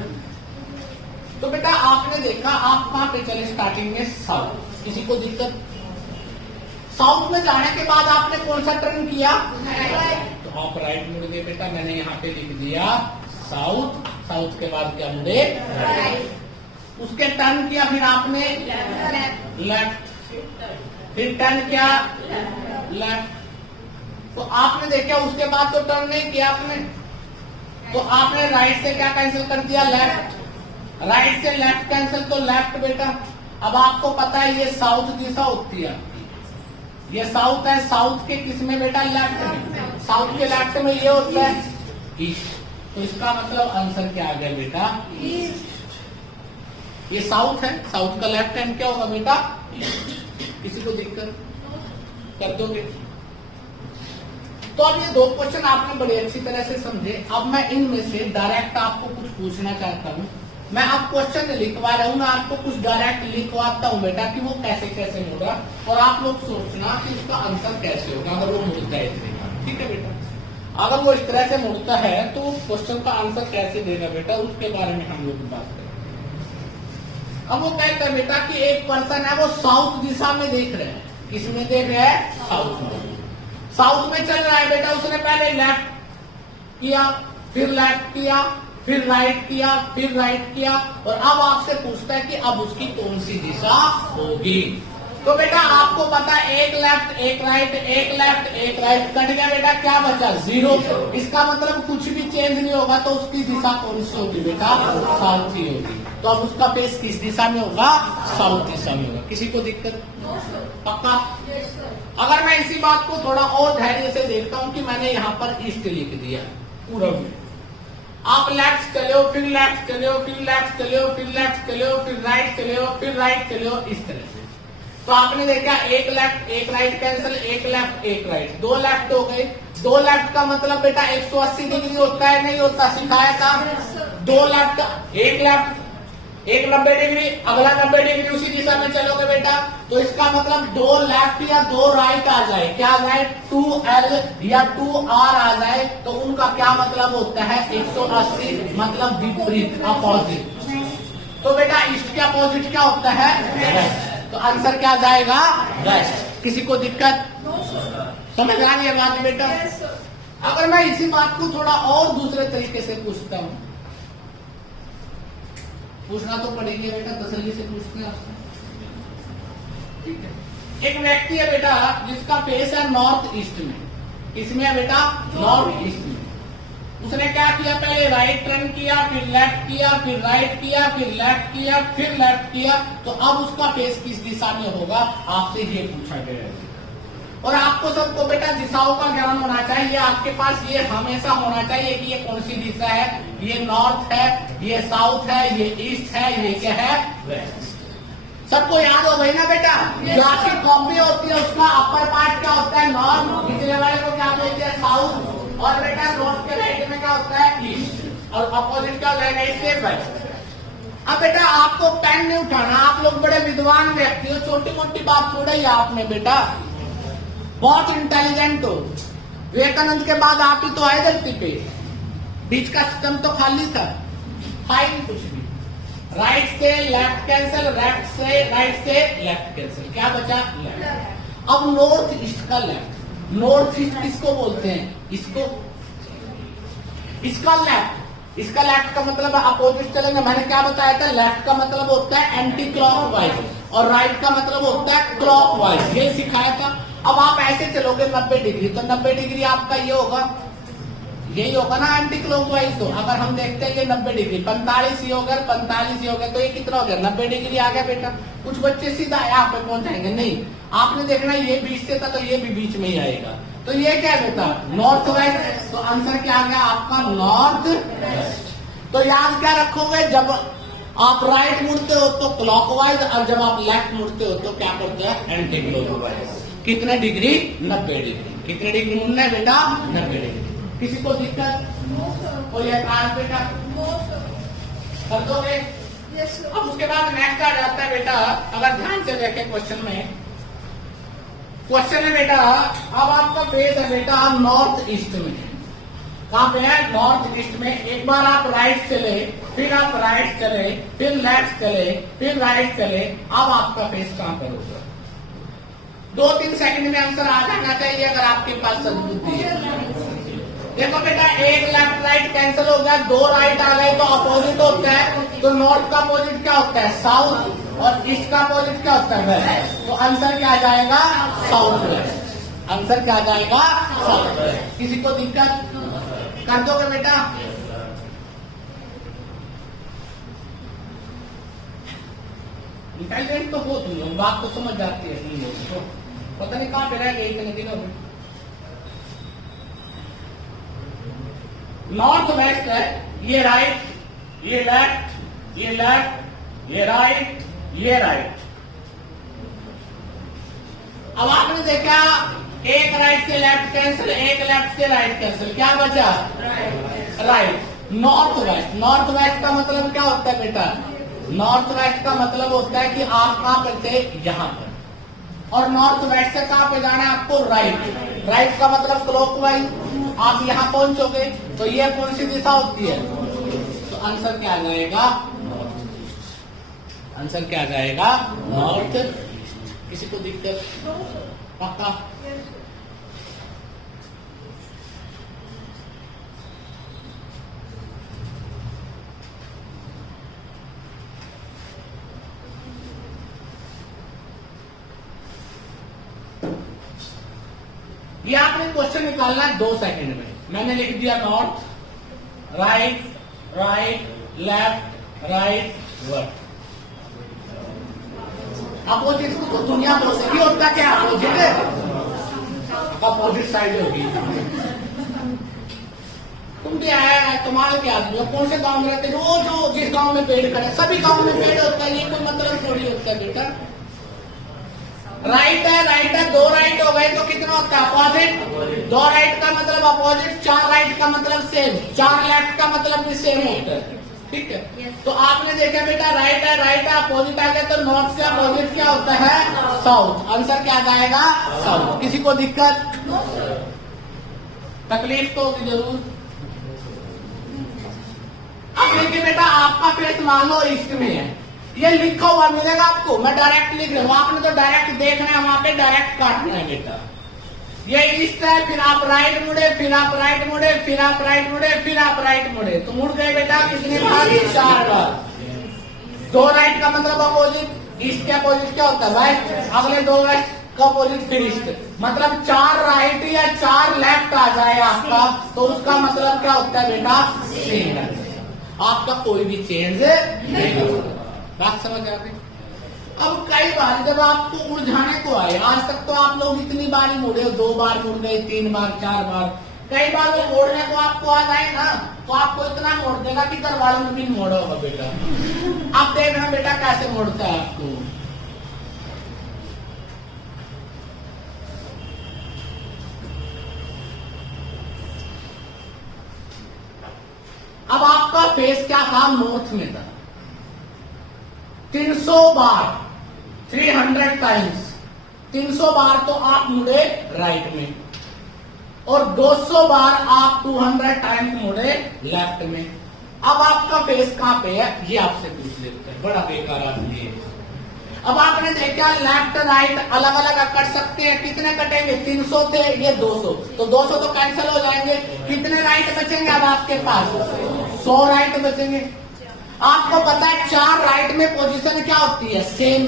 तो बेटा आपने देखा, आप कहाँ पे चले स्टार्टिंग में? साउथ। किसी को दिक्कत? साउथ में जाने के बाद आपने कौन सा टर्न किया? तो आप राइट मुड़ गए बेटा। मैंने यहाँ पे लिख दिया साउथ। साउथ के बाद क्या मुड़े? राइट। उसके टर्न किया, फिर आपने लेफ्ट, फिर टर्न किया लेफ्ट। तो आपने देखा उसके बाद तो टर्न नहीं किया आपने, तो आपने राइट से क्या कैंसिल कर दिया? लेफ्ट। राइट से लेफ्ट कैंसिल, तो लेफ्ट बेटा। अब आपको पता है ये साउथ दिशा होती है, ये साउथ है। साउथ के किस में बेटा? लेफ्ट में। साउथ के लेफ्ट में ये होता है ईस्ट। तो इसका मतलब आंसर क्या आ गया बेटा? ईस्ट। ये साउथ है, साउथ का लेफ्ट हैंड क्या होगा बेटा? ईस्ट। किसी को दिक्कत? कर दोगे? तो अब ये दो क्वेश्चन आपने बड़ी अच्छी तरह से समझे। अब मैं इनमें से डायरेक्ट आपको कुछ पूछना चाहता हूँ मैं आप क्वेश्चन लिखवा रहा हूँ, मैं आपको कुछ डायरेक्ट लिखवाता हूँ बेटा कि वो कैसे कैसे होगा, और आप लोग सोचना कि उसका आंसर कैसे होगा अगर वो मुड़ता है इस तरह का। ठीक है बेटा, अगर वो इस तरह से मुड़ता है तो क्वेश्चन का आंसर कैसे देगा बेटा, उसके बारे में हम लोग बात करेंगे। अब वो कहता है बेटा कि एक पर्सन है, वो साउथ दिशा में देख रहे हैं। किसमें देख रहे हैं? साउथ में। साउथ में चल रहा है बेटा, उसने पहले लेफ्ट किया, फिर लेफ्ट किया, फिर राइट किया, फिर राइट किया, और अब आपसे पूछता है कि अब उसकी कौन सी दिशा होगी। तो बेटा आपको पता है एक लेफ्ट एक राइट, एक लेफ्ट एक राइट, कट गया बेटा, क्या बचा? 0। इसका मतलब कुछ भी चेंज नहीं होगा, तो उसकी दिशा कौन सी होगी बेटा? साउथ ही होगी। तो अब उसका फेस किस दिशा में होगा? साउथ दिशा में होगा। किसी को दिक्कत? पक्का? अगर मैं इसी बात को थोड़ा और धैर्य से देखता हूँ कि मैंने यहाँ पर ईस्ट लिख दिया पूरा में, आप लेफ्ट चले हो, फिर लेफ्ट चले हो, फिर लेफ्ट चले हो, फिर लेफ्ट चले हो, फिर राइट चले हो, फिर राइट चले हो, इस तरह से। तो आपने देखा एक लेफ्ट एक राइट कैंसिल, एक लेफ्ट एक राइट, 2 लेफ्ट हो गए। 2 लेफ्ट का मतलब बेटा 180 डिग्री होता है, नहीं होता? सिखाया था। 2 लेफ्ट, एक लेफ्ट, एक 90 डिग्री, अगला 90 डिग्री, उसी दिशा में चलोगे बेटा। तो इसका मतलब 2 लेफ्ट या 2 राइट आ जाए, क्या आ जाए? 2L या 2R आ जाए, तो उनका क्या मतलब होता है? 180, मतलब विपरीत, अपोजिट। तो बेटा ईस्ट के अपोजिट क्या होता है? वेस्ट। तो आंसर क्या जाएगा? वेस्ट। किसी को दिक्कत? समझ आ रही है बात बेटा? अगर मैं इसी बात को थोड़ा और दूसरे तरीके से पूछता हूँ, पूछना तो पड़ेगी बेटा, तसल्ली से पूछते हैं आपसे। ठीक है, एक व्यक्ति है बेटा जिसका फेस है नॉर्थ ईस्ट में। किसमें है बेटा? नॉर्थ ईस्ट में। उसने क्या किया? पहले राइट टर्न किया, फिर लेफ्ट किया, फिर राइट किया, फिर लेफ्ट किया, फिर लेफ्ट किया। तो अब उसका फेस किस दिशा में होगा? आपसे ये पूछा गया है। और आपको सबको बेटा दिशाओं का ज्ञान होना चाहिए, आपके पास ये हमेशा होना चाहिए कि ये कौन सी दिशा है, ये नॉर्थ है, ये साउथ है, ये ईस्ट है, ये क्या है? वेस्ट। सबको याद हो गई ना बेटा? जो आपकी कॉपी होती है उसका अपर पार्ट क्या होता है? नॉर्थ। निचले वाले को क्या बोलते हैं? साउथ। और बेटा नॉर्थ के राइट में क्या होता है? ईस्ट। और अपोजिट क्या हो जाएगा? इससे वेस्ट। अब बेटा आपको पेन नहीं उठाना, आप लोग बड़े विद्वान व्यक्ति हो, छोटी मोटी बात छोड़ी आपने बेटा, बहुत इंटेलिजेंट हो। विवेकानंद के बाद आप ही तो आए धरती पे, बीच का सिस्टम तो खाली था, था ही नहीं कुछ भी। राइट से लेफ्ट कैंसिल, लेफ्ट से राइट से लेफ्ट कैंसिल, क्या बचा? लेफ्ट। अब नॉर्थ ईस्ट का लेफ्ट, नॉर्थ ईस्ट किसको बोलते हैं? इसको, इसका लेफ्ट, इसका लेफ्ट का मतलब अपोजिट चलेंगे। मैंने क्या बताया था? लेफ्ट का मतलब होता है एंटी क्लॉकवाइज, और राइट का मतलब होता है क्लॉकवाइज, ये सिखाया था। अब आप ऐसे चलोगे 90 डिग्री, तो 90 डिग्री आपका ये होगा, यही होगा ना एंटी क्लॉकवाइज। तो अगर हम देखते हैं ये 90 डिग्री, 45 ही हो गया, 45 ही हो गया, तो ये कितना हो गया? 90 डिग्री आ गया बेटा। कुछ बच्चे सीधा यहाँ पे पहुंच जाएंगे, नहीं, आपने देखना ये बीच से था तो ये भी बीच में ही आएगा। तो ये क्या है बेटा? North west. तो आंसर क्या आ गया आपका? North west. तो याद क्या रखोगे? जब आप राइट मुड़ते हो तो क्लॉकवाइज, और जब आप लेफ्ट मुड़ते हो तो क्या करते हैं? Anti clockwise. कितने डिग्री? 90 डिग्री। कितने डिग्री मुड़ना है बेटा? 90 डिग्री। किसी को दिक्कत? कोई एतराज बेटा? कर दोगे? अब उसके बाद नेक्स्ट आ जाता है बेटा, अगर ध्यान से देखें क्वेश्चन में, क्वेश्चन है बेटा, अब आपका फेस है बेटा नॉर्थ ईस्ट में। कहाँ पे है? नॉर्थ ईस्ट में। एक बार आप राइट चले, फिर आप राइट चले, फिर लेफ्ट चले, फिर राइट चले, अब आपका फेस कहाँ पर होगा? 2-3 सेकंड में आंसर आ जाना चाहिए अगर आपके पास सद्बुद्धि है। देखो बेटा, एक लेफ्ट राइट कैंसिल हो गया, 2 राइट आ गए तो अपोजिट होता है। तो नॉर्थ का अपोजिट क्या होता है? साउथ। और ईस्ट का अपोजिट क्या होता है? वेस्ट। तो आंसर क्या आ जाएगा? South west. आंसर क्या आ जाएगा? South west. किसी को दिक्कत? कर दोगे बेटा? इंटेलिजेंट तो हो तुम लोग, बात तो समझ जाती है तुम लोग तो। पता नहीं कहाँ पे रह गए इतने दिनों में। नॉर्थ वेस्ट है, ये राइट, ये लेफ्ट, ये लेफ्ट, ये राइट, ये राइट। अब आपने देखा एक राइट से लेफ्ट कैंसिल, एक लेफ्ट से राइट कैंसिल, क्या बचा? Right. North west. North west का मतलब क्या होता है बेटा? नॉर्थ वेस्ट का मतलब होता है कि आप कहां पर थे? यहाँ पर। और नॉर्थ वेस्ट से कहां पे जाना है आपको? राइट। राइट का मतलब क्लॉकवाइज। आप यहाँ पहुंचोगे तो ये कौन सी दिशा होती है? तो आंसर क्या आ जाएगा? आंसर क्या आ जाएगा? नॉर्थ। किसी को दिक्कत? पक्का? ये आपने क्वेश्चन निकालना है 2 सेकंड में। मैंने लिख दिया north, right, right, left, right, word. Opposite को तो दुनिया भरोसे भी होता है क्या? अपोजिट है, अपोजिट साइड होगी। तुम भी आया है, तुम्हारे क्या आदमी हो? कौन से गांव में रहते हो? जो जिस गांव में पेड़ खड़े, सभी गांव में पेड़ होता है, ये कोई मतलब थोड़ी होता है बेटा। राइट है, राइट है, 2 राइट हो गए तो कितना होता है? अपोजिट। 2 राइट का मतलब अपोजिट, 4 राइट का मतलब सेम, 4 लेफ्ट का मतलब भी सेम होता है। ठीक है, तो आपने देखा बेटा राइट है, राइट है, अपोजिट आ गया, तो नॉर्थ से अपोजिट क्या होता है? साउथ। आंसर क्या जाएगा? साउथ। किसी को दिक्कत? तकलीफ तो होगी जरूर। अब देखिए बेटा, आपका फेस मान लो ईस्ट में है, ये लिखा हुआ मिलेगा आपको, मैं डायरेक्ट लिख रहा हूं, आपने तो डायरेक्ट देखना है, वहां पे डायरेक्ट काटना है बेटा। ये ईस्ट है, फिर आप राइट मुड़े, फिर आप राइट मुड़े, फिर आप राइट मुड़े, फिर आप राइट मुड़े, तो मुड़ गए बेटा कितने बार? 4 बार। 2 राइट का मतलब अपोजिट, ईस्ट के अपोजिट क्या होता है? वेस्ट। अगले 2 वेस्ट का अपोजिट फिर ईस्ट, मतलब 4 राइट या 4 लेफ्ट आ जाए आपका, तो उसका मतलब क्या होता है बेटा? सेम। आपका कोई भी चेंज नहीं होगा। बात समझ आ गई? अब कई बार जब आपको उलझाने को आए, आज तक तो आप लोग इतनी बार ही मुड़े हो, 2 बार मुड़ गए, 3 बार, 4 बार, कई बार वो मोड़ने को आपको आ जाए ना, तो आपको इतना मोड़ देगा कि घर वालों ने भी मोड़ा होगा बेटा। अब देखना बेटा कैसे मोड़ता है आपको। अब आपका फेस क्या था? नॉर्थ में था। 300 बार, 300 टाइम्स, 300 बार तो आप मुड़े राइट में, और 200 बार आप 200 टाइम्स मुड़े लेफ्ट में। अब आपका फेस कहां पे है? ये आपसे पूछ लेते हैं, बड़ा बेकार आदमी है। अब आपने देखा लेफ्ट राइट अलग अलग कट सकते हैं, कितने कटेंगे? 300 थे, ये 200, तो 200 तो कैंसिल हो जाएंगे। कितने राइट बचेंगे अब आपके पास? 100 राइट बचेंगे। आपको पता है 4 राइट में पोजीशन क्या होती है? सेम।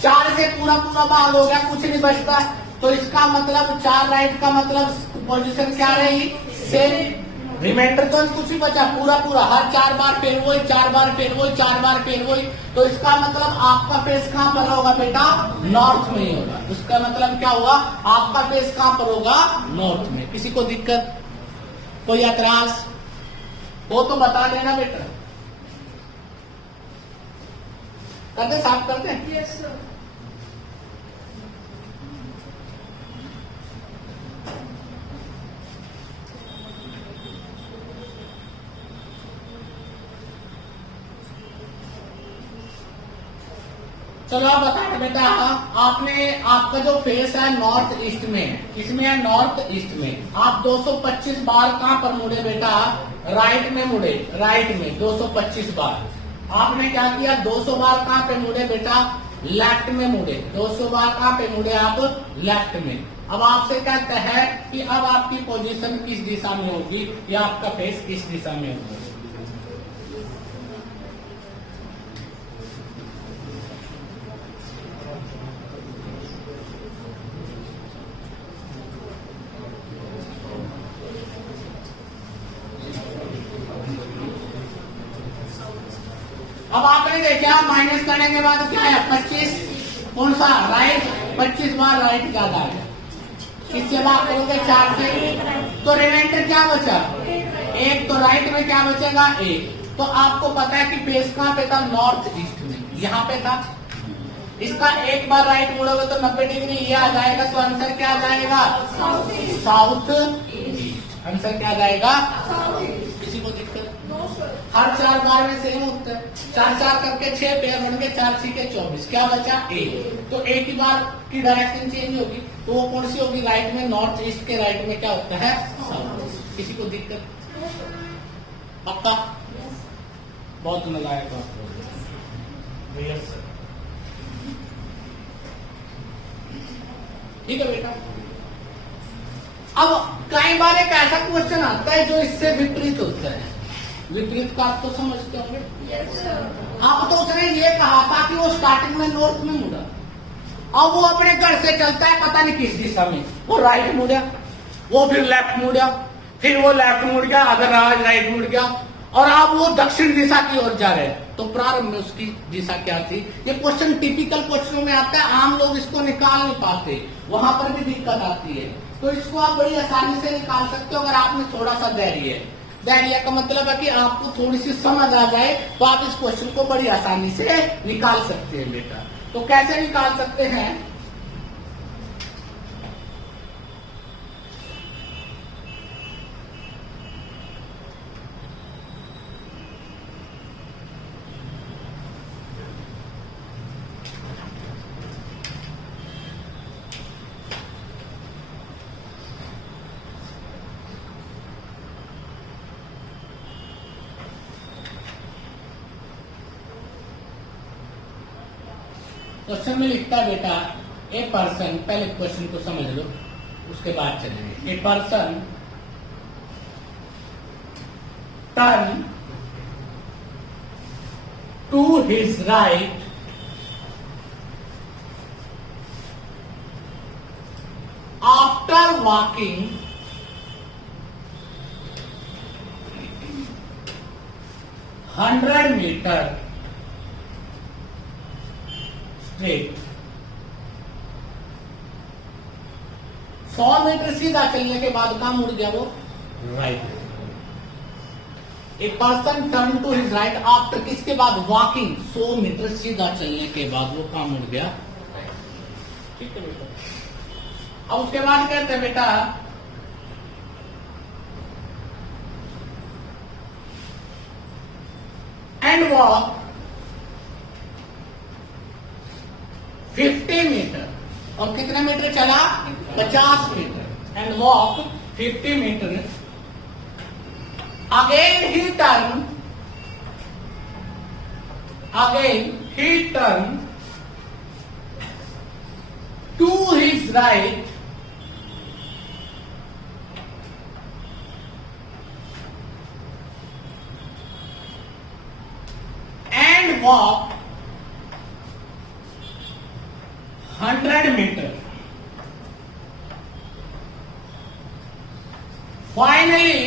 4 से पूरा पूरा भाग हो गया, कुछ नहीं बचता, तो इसका मतलब 4 राइट का मतलब पोजीशन क्या रहेगी? सेम। रिमाइंडर तो कुछ ही बचा, पूरा पूरा हर 4 बार फेर वही, 4 बार फेर वही, 4 बार फेर वही, तो इसका मतलब आपका फेस कहां पर होगा बेटा? नॉर्थ में ही होगा। उसका मतलब क्या हुआ? आपका फेस कहां पर होगा? नॉर्थ में। किसी को दिक्कत? कोई एतराज वो तो बता देना बेटा। करते साफ करते हैं? Yes sir. चलो आप बताए बेटा, आपने आपका जो फेस है नॉर्थ ईस्ट में, इसमें है नॉर्थ ईस्ट में, आप 225 बार कहां पर मुड़े बेटा? राइट में मुड़े, राइट में 225 बार। आपने क्या किया? 200 बार कहां पे मुड़े बेटा? लेफ्ट में मुड़े। 200 बार कहां पे मुड़े आप? लेफ्ट में। अब आपसे कहता है कि अब आपकी पोजीशन किस दिशा में होगी, या आपका फेस किस दिशा में होगा? अब आपने देखा माइनस करने के बाद क्या है? 25। कौन सा? राइट। 25 बार राइट ज्यादा है, किससे बात करोगे? 4 से, तो रिमाइंडर क्या बचा? 1। तो राइट में क्या बचेगा? 1। तो आपको पता है कि फेस कहां पे था? नॉर्थ ईस्ट में, यहाँ पे था। इसका 1 बार राइट मुड़ोगे तो 90 डिग्री ये आ जाएगा, तो आंसर क्या आ जाएगा? South east. आंसर क्या आ जाएगा? किसी को दिक्कत? हर 4 बार में सेम होता है, 4 करके 6 पेयर बन गए, 4 6 24, क्या बचा ए। तो ए की बार की डायरेक्शन चेंज होगी, तो वो कौन सी होगी, राइट में, नॉर्थ ईस्ट के राइट में क्या होता है, साउथ। किसी को दिक्कत? पक्का? बहुत नलायक बात हो गई। ठीक है बेटा। अब कई बार एक ऐसा क्वेश्चन आता है जो इससे विपरीत होता है। विपरीत का आप तो समझते होंगे। अब तो उसने ये कहा था कि वो स्टार्टिंग में नॉर्थ में मुड़ा, अब वो अपने घर से चलता है पता नहीं किस दिशा में, वो राइट मुड़ा, वो फिर लेफ्ट मुड़ा, फिर वो लेफ्ट मुड़ गया, अगर राइट मुड़ गया, और अब वो दक्षिण दिशा की ओर जा रहे हैं। तो प्रारंभ में उसकी दिशा क्या थी? ये क्वेश्चन टिपिकल क्वेश्चनों में आता है, आम लोग इसको निकाल नहीं पाते, वहां पर भी दिक्कत आती है। तो इसको आप बड़ी आसानी से निकाल सकते हो अगर आप में थोड़ा सा धैर्य है। धैर्य का मतलब है कि आपको थोड़ी सी समझ आ जाए तो आप इस क्वेश्चन को बड़ी आसानी से निकाल सकते हैं बेटा। तो कैसे निकाल सकते हैं? क्वेश्चन में लिखता है बेटा, ए पर्सन, पहले क्वेश्चन को समझ लो उसके बाद चलेंगे। A person turn to his right after walking 100 metre straight. 100 metre सीधा चलने के बाद कहां मुड़ गया वो? Right. A person turn to his right after, किसके बाद? वॉकिंग 100 मीटर सीधा चलने के बाद वो कहां मुड़ गया? ठीक है बेटा। अब उसके बाद कहते हैं बेटा, एंड वॉक 50 मीटर, और कितने मीटर चला? 50 metre. And walk 50 metre. Again he turn to his right and walk 100 metre. Finally,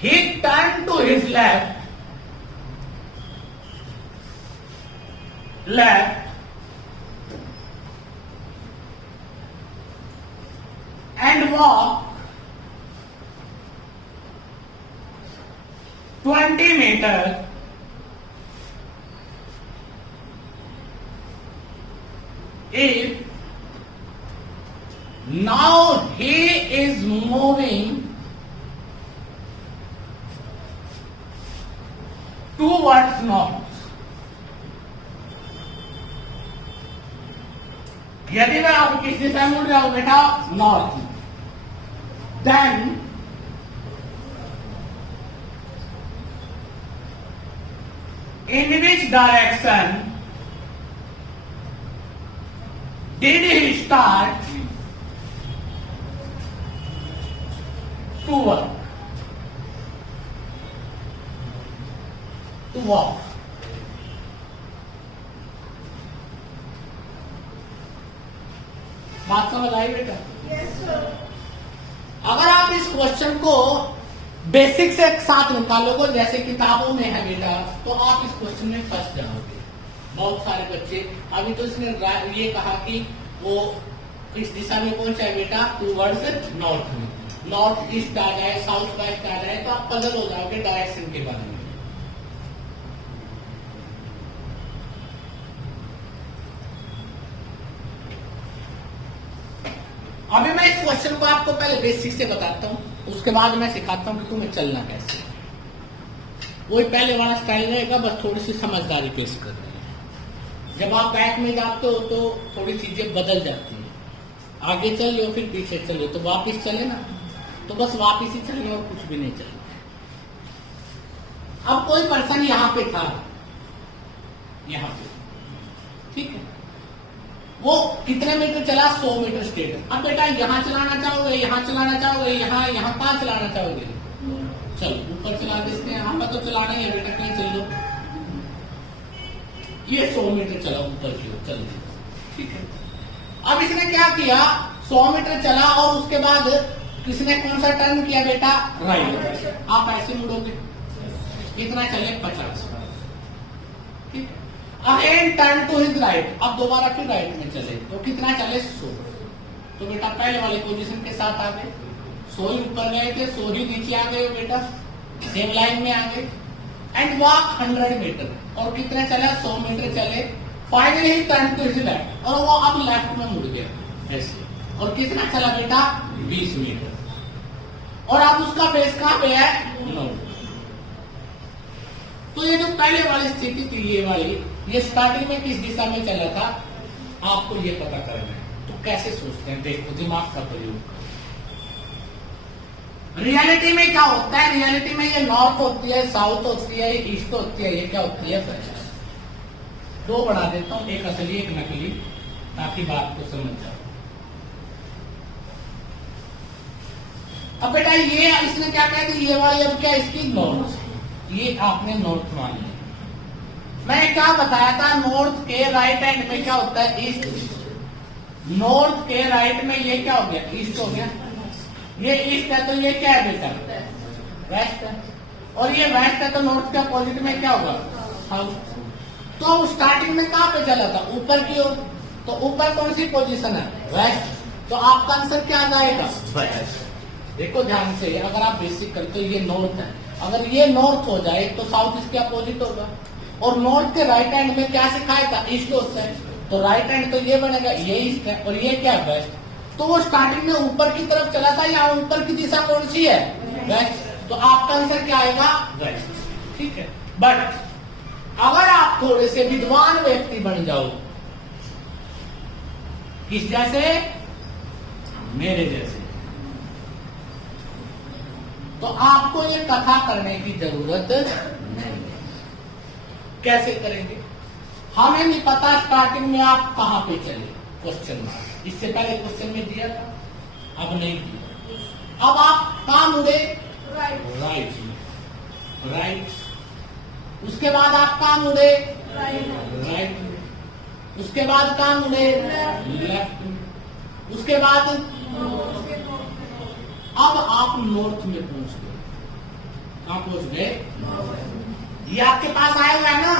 he turned to his left and walked 20 meters if now he is moving towards north. यदि मैं आप किस दिशा में मुड़ रहा हूं बेटा? North. Then in which direction did he start to work? To walk. बात समझ आई बेटा? Yes, sir. अगर आप इस क्वेश्चन को बेसिक से एक साथ निकालोगे जैसे किताबों में है बेटा, तो आप इस क्वेश्चन में फंस जाओगे। बहुत सारे बच्चे, अभी तो इसने ये कहा कि वो किस दिशा में पहुंचा है बेटा? टूवर्ड्स नॉर्थ में। नॉर्थ ईस्ट आ जाए, साउथ वेस्ट आ जाए, तो आप पजल हो जाओगे डायरेक्शन के बारे में। अभी मैं इस क्वेश्चन को आपको पहले बेसिक से बताता हूँ, उसके बाद मैं सिखाता हूँ कि तुम्हें चलना कैसे। वही पहले वाला स्टाइल रहेगा, बस थोड़ी सी समझदारी पेश कर रहे हैं। जब आप बैक में जाते हो तो थोड़ी चीजें बदल जाती हैं। आगे चल लो फिर पीछे चलो तो वापिस चले ना, तो बस वापिस ही चलना और कुछ भी नहीं चलना। अब कोई पर्सन यहाँ पे था, यहाँ पे, ठीक है, वो कितने मीटर चला? 100 मीटर स्ट्रेट। अब बेटा यहाँ चलाना चाहोगे, यहाँ चलाना चाहोगे, यहाँ यहाँ कहाँ चलाना चाहोगे? चलो ऊपर चला देते हैं, यहाँ पर तो चलाना ही है बेटा, कहीं चल लो। ये 100 मीटर चला ऊपर की ओर, चल, ठीक है। अब इसने क्या किया? 100 मीटर चला और उसके बाद किसने कौन सा टर्न किया बेटा? राइट। आप ऐसे मुड़ोगे, कितना चले? 50, ठीक है। Again turn to his right, अब दोबारा फिर राइट में चले तो कितना चले? 100। तो बेटा पहले वाले पोजीशन के साथ आ गए, 100 ही ऊपर गए थे, 100 ही नीचे आ गए बेटा, सेम लाइन में आ गए। एंड वॉक 100 मीटर, और कितने चले? 100 मीटर चले। Finally he turn to his left, और वो अब लेफ्ट में मुड़ गया ऐसे, और कितना चला बेटा? 20 मीटर। और अब उसका बेस कहाँ पे है? 9। तो ये जो पहले वाली स्थिति थी, ये वाली, ये स्टार्टिंग में किस दिशा में चला था, आपको ये पता करना है। तो कैसे सोचते हैं? देखो दिमाग का प्रयोग। रियलिटी में क्या होता है? रियलिटी में ये नॉर्थ होती है, साउथ होती है, ईस्ट होती है, ये क्या होती है? वेस्ट। 2 बना देता हूं, एक असली एक नकली, ताकि बात को समझ जाओ। अब बेटा ये इसने क्या कहा कि ये वाली अब क्या इसकी नॉर्थ, ये आपने नॉर्थ मान लिया। मैंने क्या बताया था? नॉर्थ के राइट हैंड में क्या होता है? ईस्ट। नॉर्थ के राइट में ये क्या हो गया? ईस्ट हो गया। ये ईस्ट है तो ये क्या है बेटा? वेस्ट है। और ये वेस्ट है तो नॉर्थ के अपोजिट में क्या होगा? साउथ। तो स्टार्टिंग में कहाँ पे चला था? ऊपर की ओर। तो ऊपर कौन सी पोजीशन है? वेस्ट। तो आपका आंसर क्या आ जाएगा? वेस्ट। देखो ध्यान से, अगर आप बेसिक करते हो, ये नॉर्थ है, अगर ये नॉर्थ हो जाए तो साउथ इसके अपोजिट होगा। और नॉर्थ के राइट हैंड में क्या सिखाया था? ईस्ट होता है, तो राइट हैंड तो ये बनेगा, ये ईस्ट है, और ये क्या है? वेस्ट। तो वो स्टार्टिंग में ऊपर की तरफ चला था, या ऊपर की दिशा कौन सी है? वेस्ट। तो आपका आंसर क्या आएगा? वेस्ट, ठीक है। बट अगर आप थोड़े से विद्वान व्यक्ति बन जाओ, किस जैसे? मेरे जैसे, तो आपको ये कथा करने की जरूरत नहीं है। कैसे करेंगे? हमें नहीं पता स्टार्टिंग में आप कहां पे चले, क्वेश्चन मार्क। इससे पहले क्वेश्चन में दिया था, अब नहीं दिया। अब आप कहां मुड़े? Right, right. उसके बाद आप कहां मुड़े? राइट। उसके बाद कहां मुड़े? लेफ्ट। उसके बाद अब आप नॉर्थ में पहुंच गए। कहां पहुंच गए? ये आपके पास आया हुआ है ना?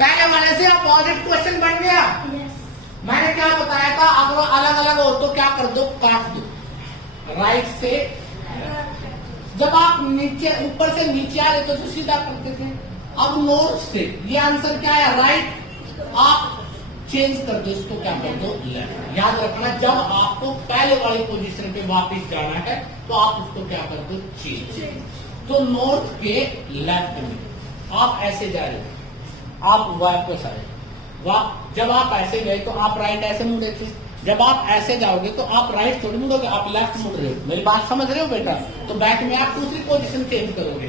पहले वाले से अपोजिट क्वेश्चन बन गया। मैंने क्या बताया था? अगर अलग अलग हो तो क्या कर दो? काट दो, राइट से। जब आप नीचे ऊपर से नीचे आ रहे तो सीधा करते थे। अब नॉर्थ से ये आंसर क्या है? राइट। आप चेंज कर दो, इसको क्या कर दो? लेफ्ट। याद रखना, जब आपको पहले वाली पोजीशन पे वापस जाना है तो आप उसको क्या कर दो? चेंज। तो नॉर्थ के लेफ्ट में आप ऐसे जा रहे हो, आप वापस आए। जब आप ऐसे गए तो आप राइट ऐसे मुड़े थे। जब आप ऐसे जाओगे तो आप राइट थोड़ी मुड़ोगे, आप लेफ्ट मुड़ रहे हो। मेरी बात समझ रहे हो बेटा? तो बैक में आप दूसरी पोजीशन चेंज करोगे।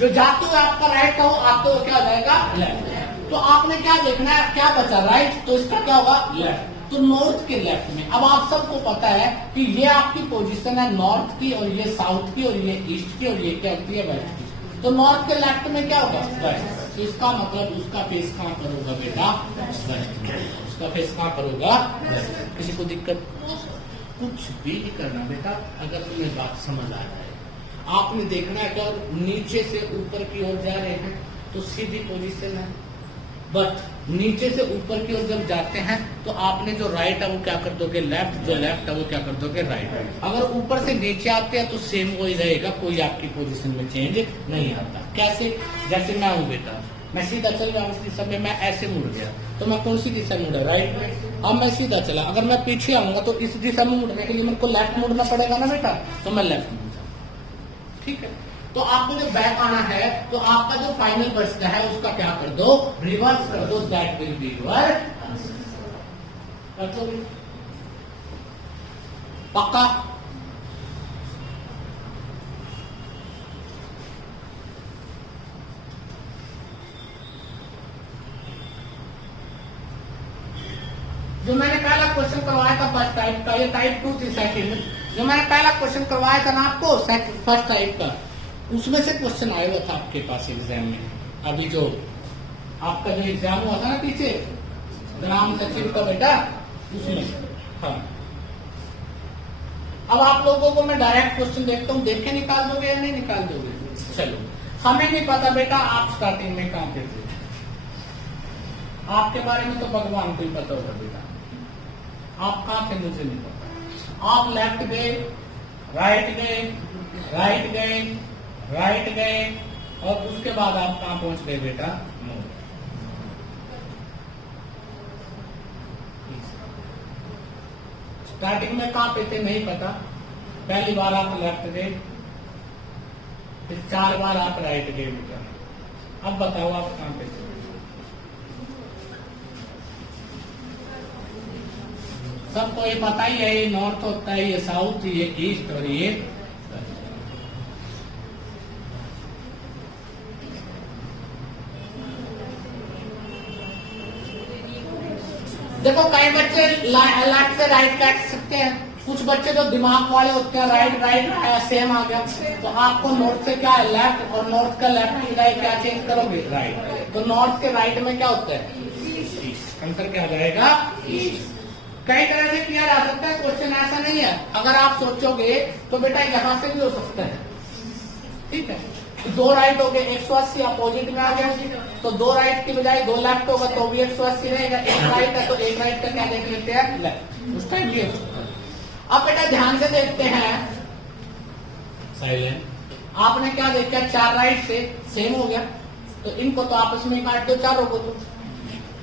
जो जाते हुए आपका राइट था, वो आते हुए क्या हो जाएगा? लेफ्ट। तो आपने क्या देखना है? क्या बचा? राइट। तो इसका क्या होगा? लेफ्ट। तो नॉर्थ के लेफ्ट में। अब आप सबको पता है कि ये आपकी पोजीशन है नॉर्थ की, और ये साउथ की, और ये ईस्ट की, और ये क्या होती है? वेस्ट की। तो नॉर्थ के लेफ्ट में क्या होगा? वेस्ट। तो इसका मतलब उसका फेस कहाँ पर होगा बेटा? वेस्ट में। उसका फेस कहाँ पर होगा? वेस्ट। किसी को दिक्कत? कुछ भी नहीं करना बेटा, अगर तुम्हें बात समझ आ जाए। आपने देखना है, अगर नीचे से ऊपर की ओर जा रहे हैं तो सीधी पोजीशन है, बट नीचे से ऊपर की ओर जब जाते हैं तो आपने जो राइट है वो क्या कर दोगे? लेफ्ट। जो लेफ्ट है वो क्या कर दोगे? राइट। अगर ऊपर से नीचे आते हैं तो सेम वही रहेगा, कोई आपकी पोजीशन में चेंज नहीं आता। कैसे? जैसे मैं हूं बेटा, मैं सीधा चल रहा हूँ इस दिशा में, मैं ऐसे मुड़ गया तो मैं कौन सी दिशा मुड़ा? राइट में। अब मैं सीधा चला, अगर मैं पीछे आऊंगा तो इस दिशा में मुड़ने के लिए मेरे को लेफ्ट मुड़ना पड़ेगा ना बेटा, तो मैं लेफ्ट मुड़ जाऊंगा। ठीक है, तो आपको जो बैक आना है तो आपका जो फाइनल प्रश्न है उसका क्या कर दो, रिवर्स कर दो, that will be your answer. पक्का? जो मैंने पहला क्वेश्चन करवाया था फर्स्ट टाइप का, ये टाइप 2 थी सेकंड। जो मैंने पहला क्वेश्चन करवाया था ना आपको फर्स्ट टाइप का, उसमें से क्वेश्चन आया हुआ था आपके पास एग्जाम में। अभी जो आपका जो एग्जाम हुआ था ना पीछे ग्राम सचिव का बेटा, उसमें। हाँ, अब आप लोगों को मैं डायरेक्ट क्वेश्चन देखता हूँ, देख के निकाल दोगे या नहीं निकाल दोगे? चलो, हमें नहीं पता बेटा आप स्टार्टिंग में कहाँ पे थे, आपके बारे में तो भगवान को ही पता होगा बेटा, आप कहाँ थे मुझे नहीं पता। आप लेफ्ट गए, राइट गए, राइट गए, राइट गए, और उसके बाद आप कहाँ पहुंच गए बेटा, मोड़। स्टार्टिंग में कहाँ पे थे नहीं पता, पहली बार आप लेफ्ट गए, फिर 4 बार आप राइट गए बेटा। अब बताओ आप कहाँ पे थे? सबको ये पता ही है, ये नॉर्थ होता है, ये साउथ, ये ईस्ट और ये। देखो कई बच्चे लेफ्ट से राइट काट सकते हैं, कुछ बच्चे जो दिमाग वाले होते हैं राइट राइट आया सेम आ गया, तो आपको नॉर्थ से क्या है लेफ्ट, और नॉर्थ का लेफ्ट की जगह क्या चेंज करोगे, राइट। तो नॉर्थ के राइट में क्या होता है, ईस्ट। आंसर क्या हो जाएगा, ईस्ट। कई तरह से किया जा सकता है, क्वेश्चन ऐसा नहीं है। अगर आप सोचोगे तो बेटा यहाँ से भी हो सकता है, ठीक है। तो 2 राइट हो गए, 180 अपोजिट में आ गया, तो 2 राइट की बजाय 2 लेफ्ट होगा तो भी 180 रहेगा। 1 राइट है तो 1 राइट का क्या देख लेते हैं, लेफ्ट, उस टाइम भी हो सकता है। अब बेटा ध्यान से देखते हैं, साइलेंट, आपने क्या देखा, 4 राइट से सेम हो गया, तो इनको तो आपस में काट दो, 4 को तो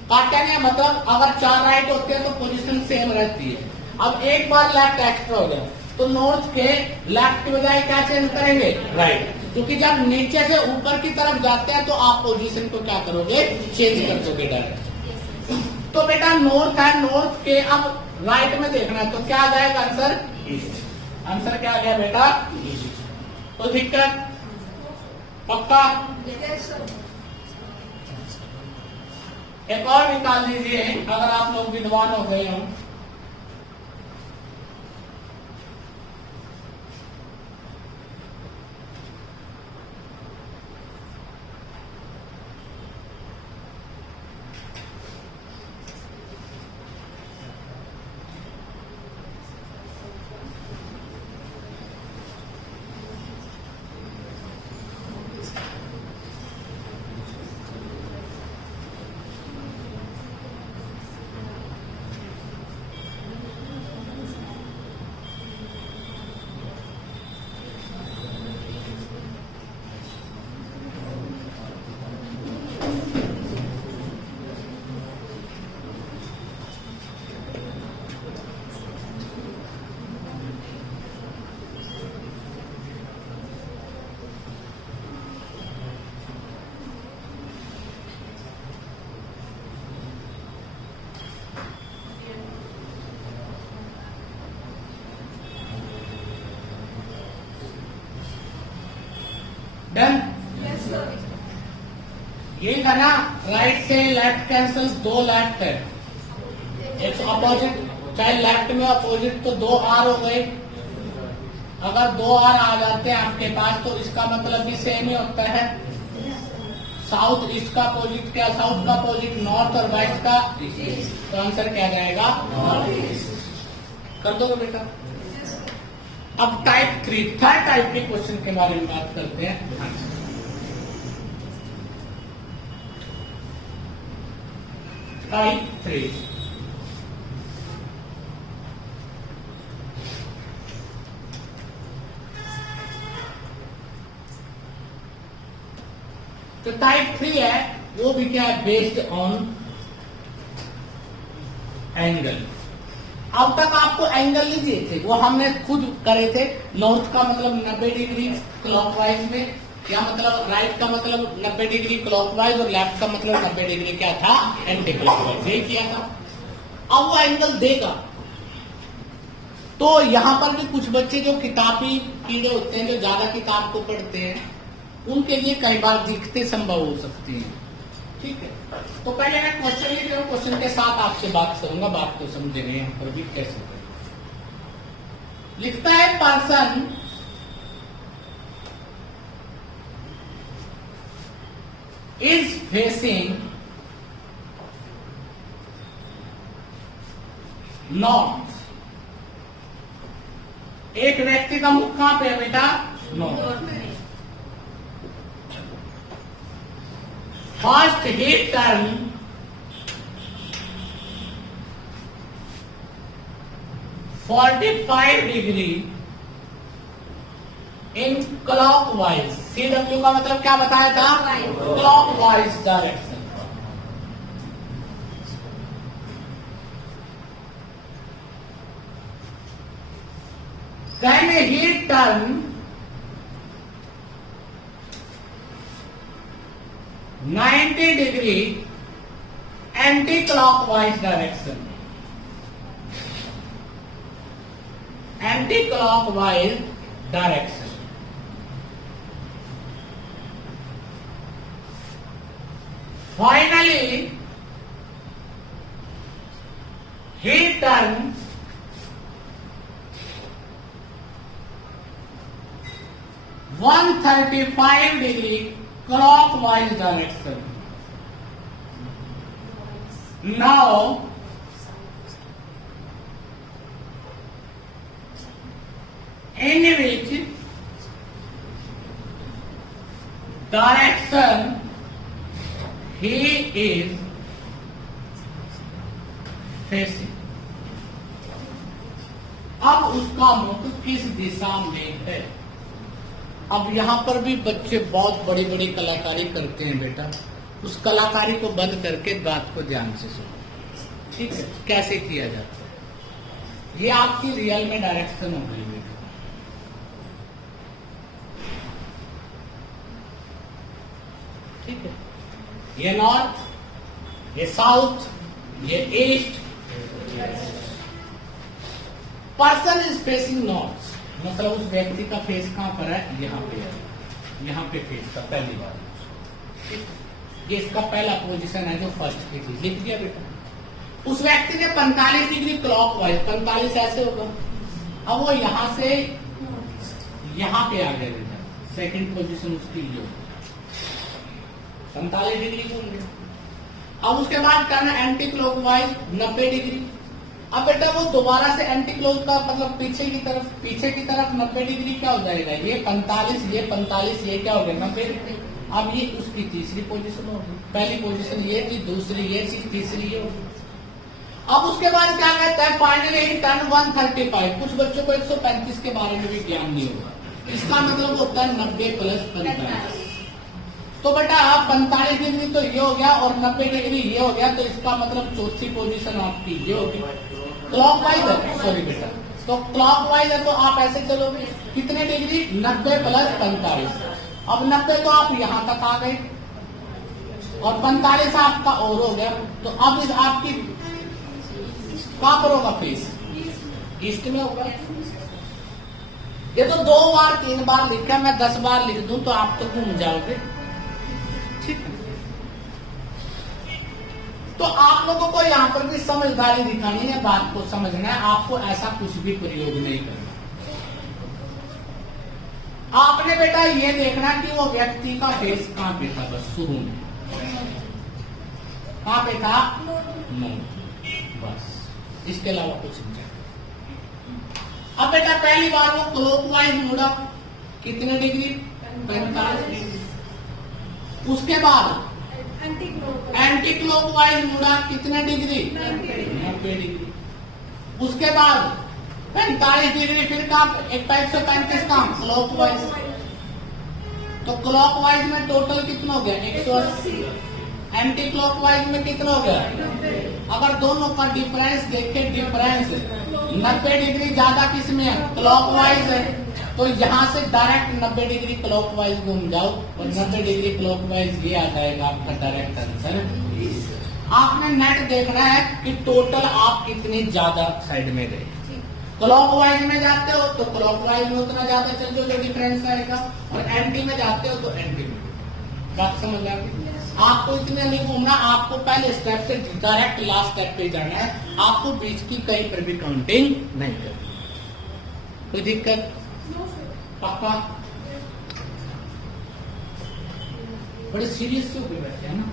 काटा नहीं, मतलब अगर 4 राइट होते हैं तो पोजीशन सेम रहती है। अब एक बार लेफ्ट एक्स्ट्रा हो गया, तो नॉर्थ के लेफ्ट की बजाय क्या चेंज करेंगे, राइट, क्योंकि जब नीचे से ऊपर की तरफ जाते हैं तो आप पोजीशन को क्या करोगे, चेंज कर दोगे डायरेक्ट। तो बेटा नॉर्थ है, नॉर्थ के अब राइट में देखना है, तो क्या आ जाएगा आंसर, ईस्ट। आंसर क्या आ गया बेटा, ईस्ट। तो दिक्कत पक्का? एक और निकाल लीजिए, अगर आप लोग विद्वान हो गए हो। डन? ये था ना, राइट से लेफ्ट कैंसल, 2 लेफ्ट है, एक अपोजिट, चाहे लेफ्ट में अपोजिट तो 2 आर हो गए। अगर 2 आर आ जाते हैं आपके पास तो इसका मतलब भी सेम ही होता है। साउथ ईस्ट का अपोजिट क्या, साउथ का अपोजिट नॉर्थ, और वेस्ट का ईस्ट। तो आंसर क्या जाएगा, नॉर्थ ईस्ट। कर दोगे बेटा? अब टाइप 3 थर्ड टाइप के क्वेश्चन के बारे में बात करते हैं। टाइप 3, तो टाइप 3 है वो भी क्या है, बेस्ड ऑन एंगल। अब तक आपको एंगल नहीं दिए थे, वो हमने खुद करे थे। नॉर्थ का मतलब 90 डिग्री क्लॉकवाइज में, या मतलब राइट का मतलब 90 डिग्री क्लॉकवाइज और लेफ्ट का मतलब 90 डिग्री क्या था, एंटी क्लॉकवाइज, यही किया था। अब वो एंगल देगा। तो यहां पर भी कुछ बच्चे जो किताबी कीड़े होते हैं, जो ज्यादा किताब को पढ़ते हैं, उनके लिए कई बार दिक्कतें संभव हो सकती हैं। ठीक है, तो पहले मैं क्वेश्चन लिख रहा हूं, क्वेश्चन के साथ आपसे बात करूंगा, बात तो समझेंगे यहां पर भी कैसे करें। लिखता है पर्सन इज फेसिंग नॉर्थ। एक व्यक्ति का मुख कहां पे है बेटा, north. First he turn (45 degree) in clockwise. CW का मतलब क्या बताया था, clockwise direction. Then he turn 90 degree anti-clockwise direction. Anti-clockwise direction. Finally, he turned 135 degree clockwise direction. Now, in which direction he is facing. अब उसका मुख किस दिशा में है। अब यहाँ पर भी बच्चे बहुत बड़ी बड़ी कलाकारी करते हैं बेटा, उस कलाकारी को बंद करके बात को ध्यान से सुनो। ठीक है, कैसे किया जाता है, ये आपकी रियल में डायरेक्शन हो गई बेटा। ठीक है, ये नॉर्थ, ये साउथ, ये east. Person is facing north, मतलब उस व्यक्ति का फेस कहां पर है, यहाँ पे है, यहाँ पे फेस का पहली बार। ये इसका पहला पोजीशन है जो फर्स्ट की थी, लिख दिया बेटा। उस व्यक्ति ने 45 डिग्री क्लॉकवाइज, 45 ऐसे होगा, अब वो यहां से यहाँ पे आ गए बेटा, सेकंड पोजीशन उसकी ये 45 डिग्री बोल गया। अब उसके बाद करना एंटी क्लॉकवाइज 90 डिग्री। अब बेटा वो दोबारा से एंटी क्लोज का मतलब पीछे की तरफ 90 डिग्री क्या हो जाएगा, ये 45, ये क्या हो गया 90 डिग्री। अब ये उसकी तीसरी पोजीशन होगी, पहली पोजीशन ये थी, दूसरी ये थी, तीसरी ये होगी। अब उसके बाद क्या कहता है, फाइनली टर्न 135। कुछ बच्चों को 135 के बारे में भी ज्ञान नहीं होगा, इसका मतलब होता है 90 + 45। तो बेटा आप 45 डिग्री तो ये हो गया और 90 डिग्री ये हो गया, तो इसका मतलब चौथी पोजीशन आपकी ये होगी। क्लॉकवाइज है, सॉरी बेटा, तो क्लॉकवाइज है तो आप ऐसे चलोगे, कितने डिग्री, 90 + 45। अब 90 तो आप यहां तक आ गए और 45 आपका और हो गया, तो अब इस आपकी कहां पर होगा फेस, ईस्ट में होगा। ये तो 2 बार 3 बार लिखा, मैं 10 बार लिख दूं तो आप तो घूम जाओगे। ठीक है, तो आप लोगों को यहाँ पर भी समझदारी दिखानी है, बात को समझना है, आपको ऐसा कुछ भी प्रयोग नहीं करना। आपने बेटा ये देखना कि वो व्यक्ति का फेस कहां पे था, बस शुरू में कहां पे था, बस, इसके अलावा कुछ नहीं। अब बेटा पहली बार वो क्लॉकवाइज मुड़ा, कितने डिग्री, 45 डिग्री। उसके बाद एंटी क्लॉकवाइज मुड़ा, कितने डिग्री, 90 डिग्री। उसके बाद 45 डिग्री, फिर का 135 का क्लॉकवाइज। तो क्लॉकवाइज में टोटल कितना हो गया, 180। एंटी क्लॉकवाइज में कितना हो गया, अगर दोनों का डिफरेंस देखें, डिफरेंस 90 डिग्री ज्यादा किसमें है, क्लॉकवाइज है, तो यहाँ से डायरेक्ट 90 डिग्री क्लॉकवाइज घूम जाओ और 90 डिग्री क्लॉकवाइज ये आ जाएगा आपका डायरेक्ट आंसर। आपने नेट देखना है कि टोटल आप कितनी ज्यादा साइड में गए। क्लॉकवाइज में जाते हो तो क्लॉकवाइज में उतना ज्यादा चल जो डिफरेंस आएगा, और एंटी में जाते हो तो एंटी में। बात समझ आ गई? आपको इतने नहीं घूमना, आपको पहले स्टेप से डायरेक्ट लास्ट स्टेप पे जाना है, आपको बीच की कहीं पर भी काउंटिंग नहीं करनी। कोई दिक्कत? पक्का? बड़े सीरियस से होकर बैठे हैं ना।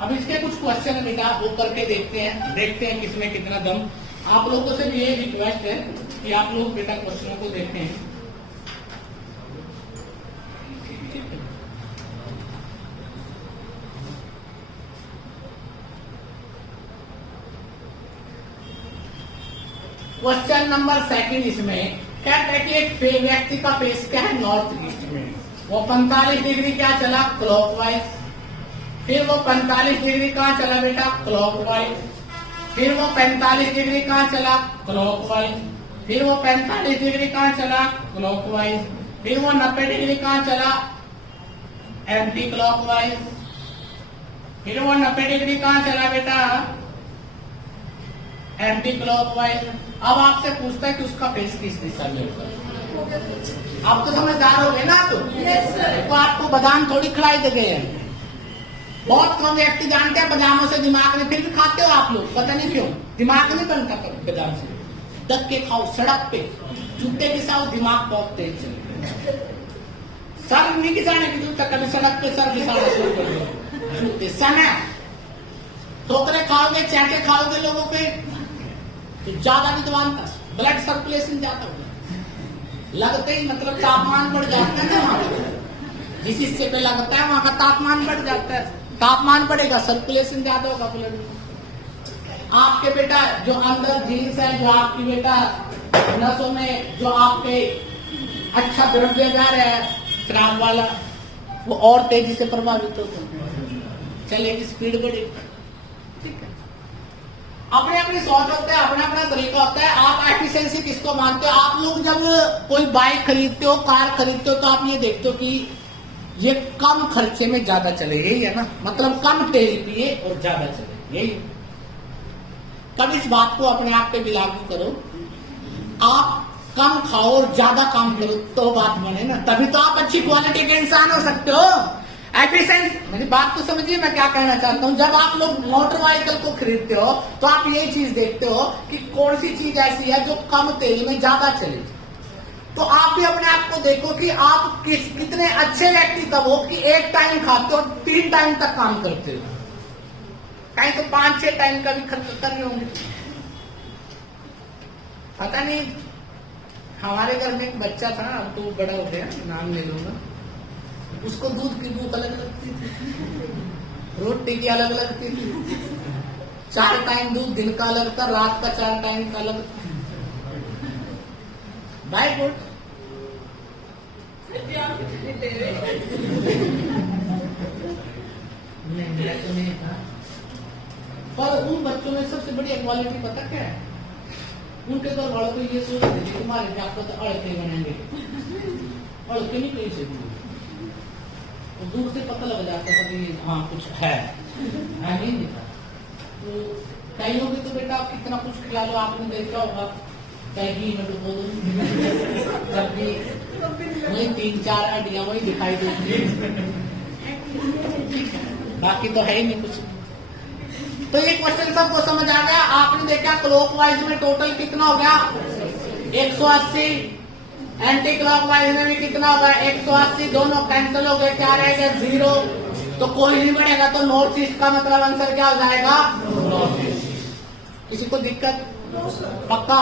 अब इसके कुछ क्वेश्चन है बेटा, वो करके देखते हैं किसमें कितना दम। आप लोगों से भी ये रिक्वेस्ट है कि आप लोग बेटा क्वेश्चनों को देखें। क्वेश्चन नंबर 2 इसमें कहता है कि एक व्यक्ति का फेस क्या है, नॉर्थ ईस्ट में, वो 45 डिग्री क्या चला, क्लॉकवाइज। फिर वो 45 डिग्री कहाँ चला बेटा, क्लॉकवाइज। फिर वो 45 डिग्री कहाँ चला, क्लॉकवाइज। फिर वो 45 डिग्री कहाँ चला, क्लॉकवाइज। फिर वो 90 डिग्री कहाँ चला, एंटी क्लॉकवाइज। फिर वो 90 डिग्री कहाँ चला बेटा, एंटी क्लॉकवाइज। अब आपसे पूछता है कि उसका फेस किस दिशा में होगा। आप तो समझदार हो गए ना, तो आपको बादाम थोड़ी खिलाई दे गए हैं। बहुत कम व्यक्ति जानते हैं बादामों से दिमाग में, फिर भी खाते हो आप लोग, पता नहीं क्यों, दिमाग नहीं बनता बादाम से। दब के खाओ सड़क पे, जूते घिसाओ, दिमाग बहुत तेज चले। सर नहीं घिसाने की जरूरत, कभी सड़क पे सर घिसाना शुरू कर दो, जूते समय ठोकरे खाओगे, चाटे खाओगे लोगों पे, तो ज्यादा विद्वान था, ब्लड सर्कुलेशन ज्यादा होगा। लगते ही मतलब तापमान बढ़ जाता है ना वहां पर, जिस हिस्से पे लगता है वहां का तापमान बढ़ जाता है, तापमान बढ़ेगा, सर्कुलेशन ज्यादा होगा ब्लड में। आपके बेटा जो अंदर जीन्स है, जो आपकी बेटा नसों में जो आपके अच्छा द्रव्य जा रहा है शराब वाला, वो और तेजी से प्रभावित होता है, चलेगी, स्पीड बढ़ेगी। अपने अपनी सोच होता है, अपना अपना तरीका होता है। आप एफिशिएंसी किसको मानते हो? आप लोग जब कोई बाइक खरीदते हो, कार खरीदते हो, तो आप ये देखते हो कि ये कम खर्चे में ज्यादा चले, यही है ना, मतलब कम तेल पिए और ज्यादा चले, यही। कब इस बात को अपने आप पे भी लागू करो, आप कम खाओ और ज्यादा काम करो तो बात बने ना, तभी तो आप अच्छी क्वालिटी के इंसान हो सकते हो। एफिशिएंसी, मेरी बात तो समझिए मैं क्या कहना चाहता हूँ। जब आप लोग मोटर व्हीकल को खरीदते हो तो आप यही चीज देखते हो कि कौन सी चीज ऐसी है जो कम तेल में ज्यादा चले। तो आप भी अपने आप को देखो कि आप कितने अच्छे व्यक्ति तब हो कि एक टाइम खाते हो, 3 टाइम तक काम करते हो, कहीं तो 5-6 टाइम का भी खर्च कर रहे होंगे। पता नहीं, हमारे घर में एक बच्चा था, अब तो बड़ा हो गया, नाम ले लूंगा, उसको दूध की भूख अलग लगती थी, रोटी की अलग लगती थी, 4 टाइम दूध दिन का अलग था, रात का 4 टाइम का अलग था। Bye good. नहीं था, पर उन बच्चों में सबसे बड़ी क्वालिटी पता क्या है? उनके घर वालों को ये सोच रहे थे तुम्हारे जात को तो अड़के बनाएंगे, अड़के नहीं कहीं से तो दूर से पता लग जाता था कि हाँ कुछ है नहीं दिखा। तो कई लोग तो बेटा आप कितना कुछ खिला लो, आपने देखा होगा कहीं में डुबो दो, जब भी वही 3-4 हड्डियां वही दिखाई देती, बाकी तो है ही नहीं कुछ। तो ये क्वेश्चन सबको समझ आ गया। आपने देखा क्लॉकवाइज में टोटल कितना हो गया, 180, एंटी क्लॉकवाइज में भी कितना होगा, 180, दोनों कैंसिल हो गए, क्या रहेगा, 0, तो कोई नहीं बढ़ेगा, तो नॉर्थ ईस्ट का मतलब आंसर क्या हो जाएगा, नॉर्थ ईस्ट। किसी को दिक्कत? पक्का?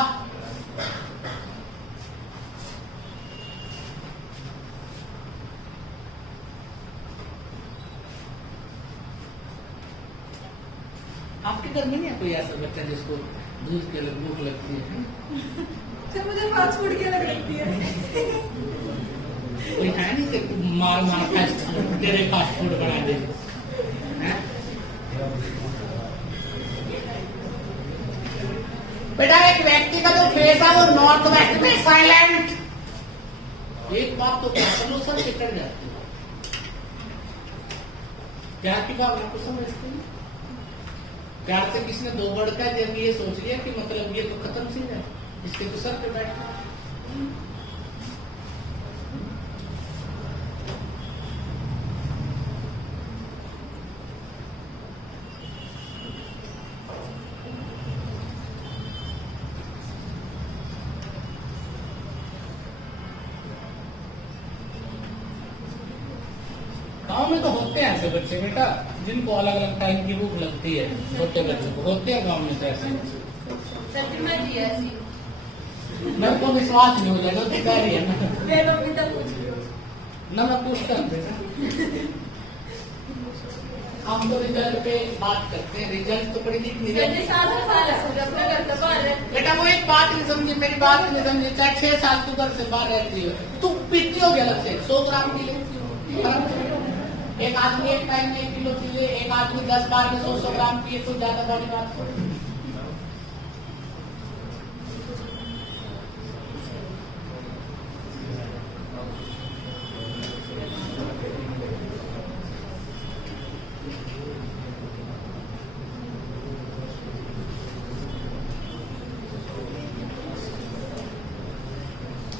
आपके घर में नहीं है कोई ऐसा बच्चा जिसको दूध के भूख लगती है। तो मुझे फास्ट फूड की लग लगती है। कोई है नहीं कि मार मार तेरे फास्ट फूड बना दे। बेटा एक व्यक्ति का जो फेस है वो नॉर्थ वेस्ट में साइलेंट। एक बात तो सोल्यूशन टिकट जाती है। प्यार की भावना को समझते हैं। प्यार से किसी ने दो वर्ड का जब ये सोच लिया कि मतलब ये तो खत्म सी है, इसके तो सर पे बैठना। गाँव में तो होते हैं ऐसे बच्चे बेटा जिनको अलग अलग टाइम की भूख लगती है। छोटे बच्चों को होते हैं गाँव में तो ऐसे। सच में जी ऐसी मेरे को विश्वास नहीं हो जाएगा तो कह रही है ना। मेरे मम्मी तक पूछ रही हो। ना मैं पूछता हूँ बेटा। हम तो रिजल्ट पे बात करते हैं। रिजल्ट तो बड़ी दिख नहीं सच्ची साल है अपने घर से बाहर है। बेटा वो एक बात नहीं समझी, मेरी बात नहीं समझी। चाहे 6 साल तू घर से बाहर रहती हो, तू पीती हो अलग से 100 ग्राम पी ले। एक आदमी एक टाइम में 1 किलो पी ले, एक आदमी 10 बार में 100 ग्राम पिए तो ज्यादा बड़ी बात हो।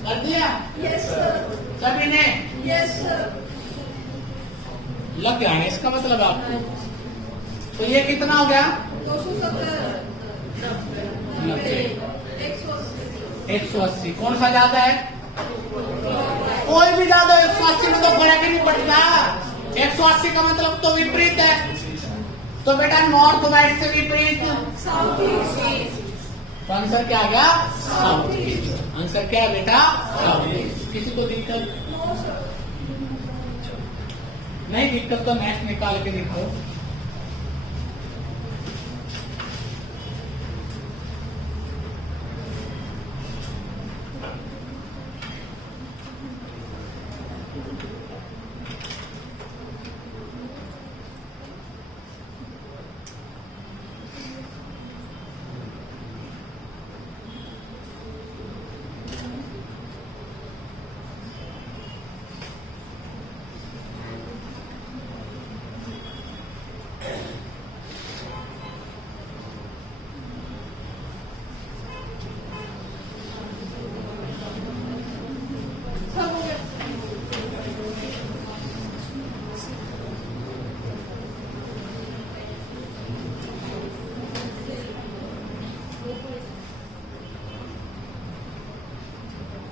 कर दिया यस सर। सभी ने यस सर। लग गया है इसका मतलब आपको। तो ये कितना हो गया? 270 180। कौन सा ज्यादा है? कोई भी ज्यादा 180 में तो फर्क ही नहीं पड़ता। 180 का मतलब तो विपरीत है। तो बेटा नॉर्थ वेस्ट से विपरीत साउथ ईस्ट। तो आंसर क्या आ गया? South east. आंसर क्या है बेटा? South east. किसी को दिक्कत नहीं? दिक्कत तो नेक्स्ट निकाल के दिखाओ।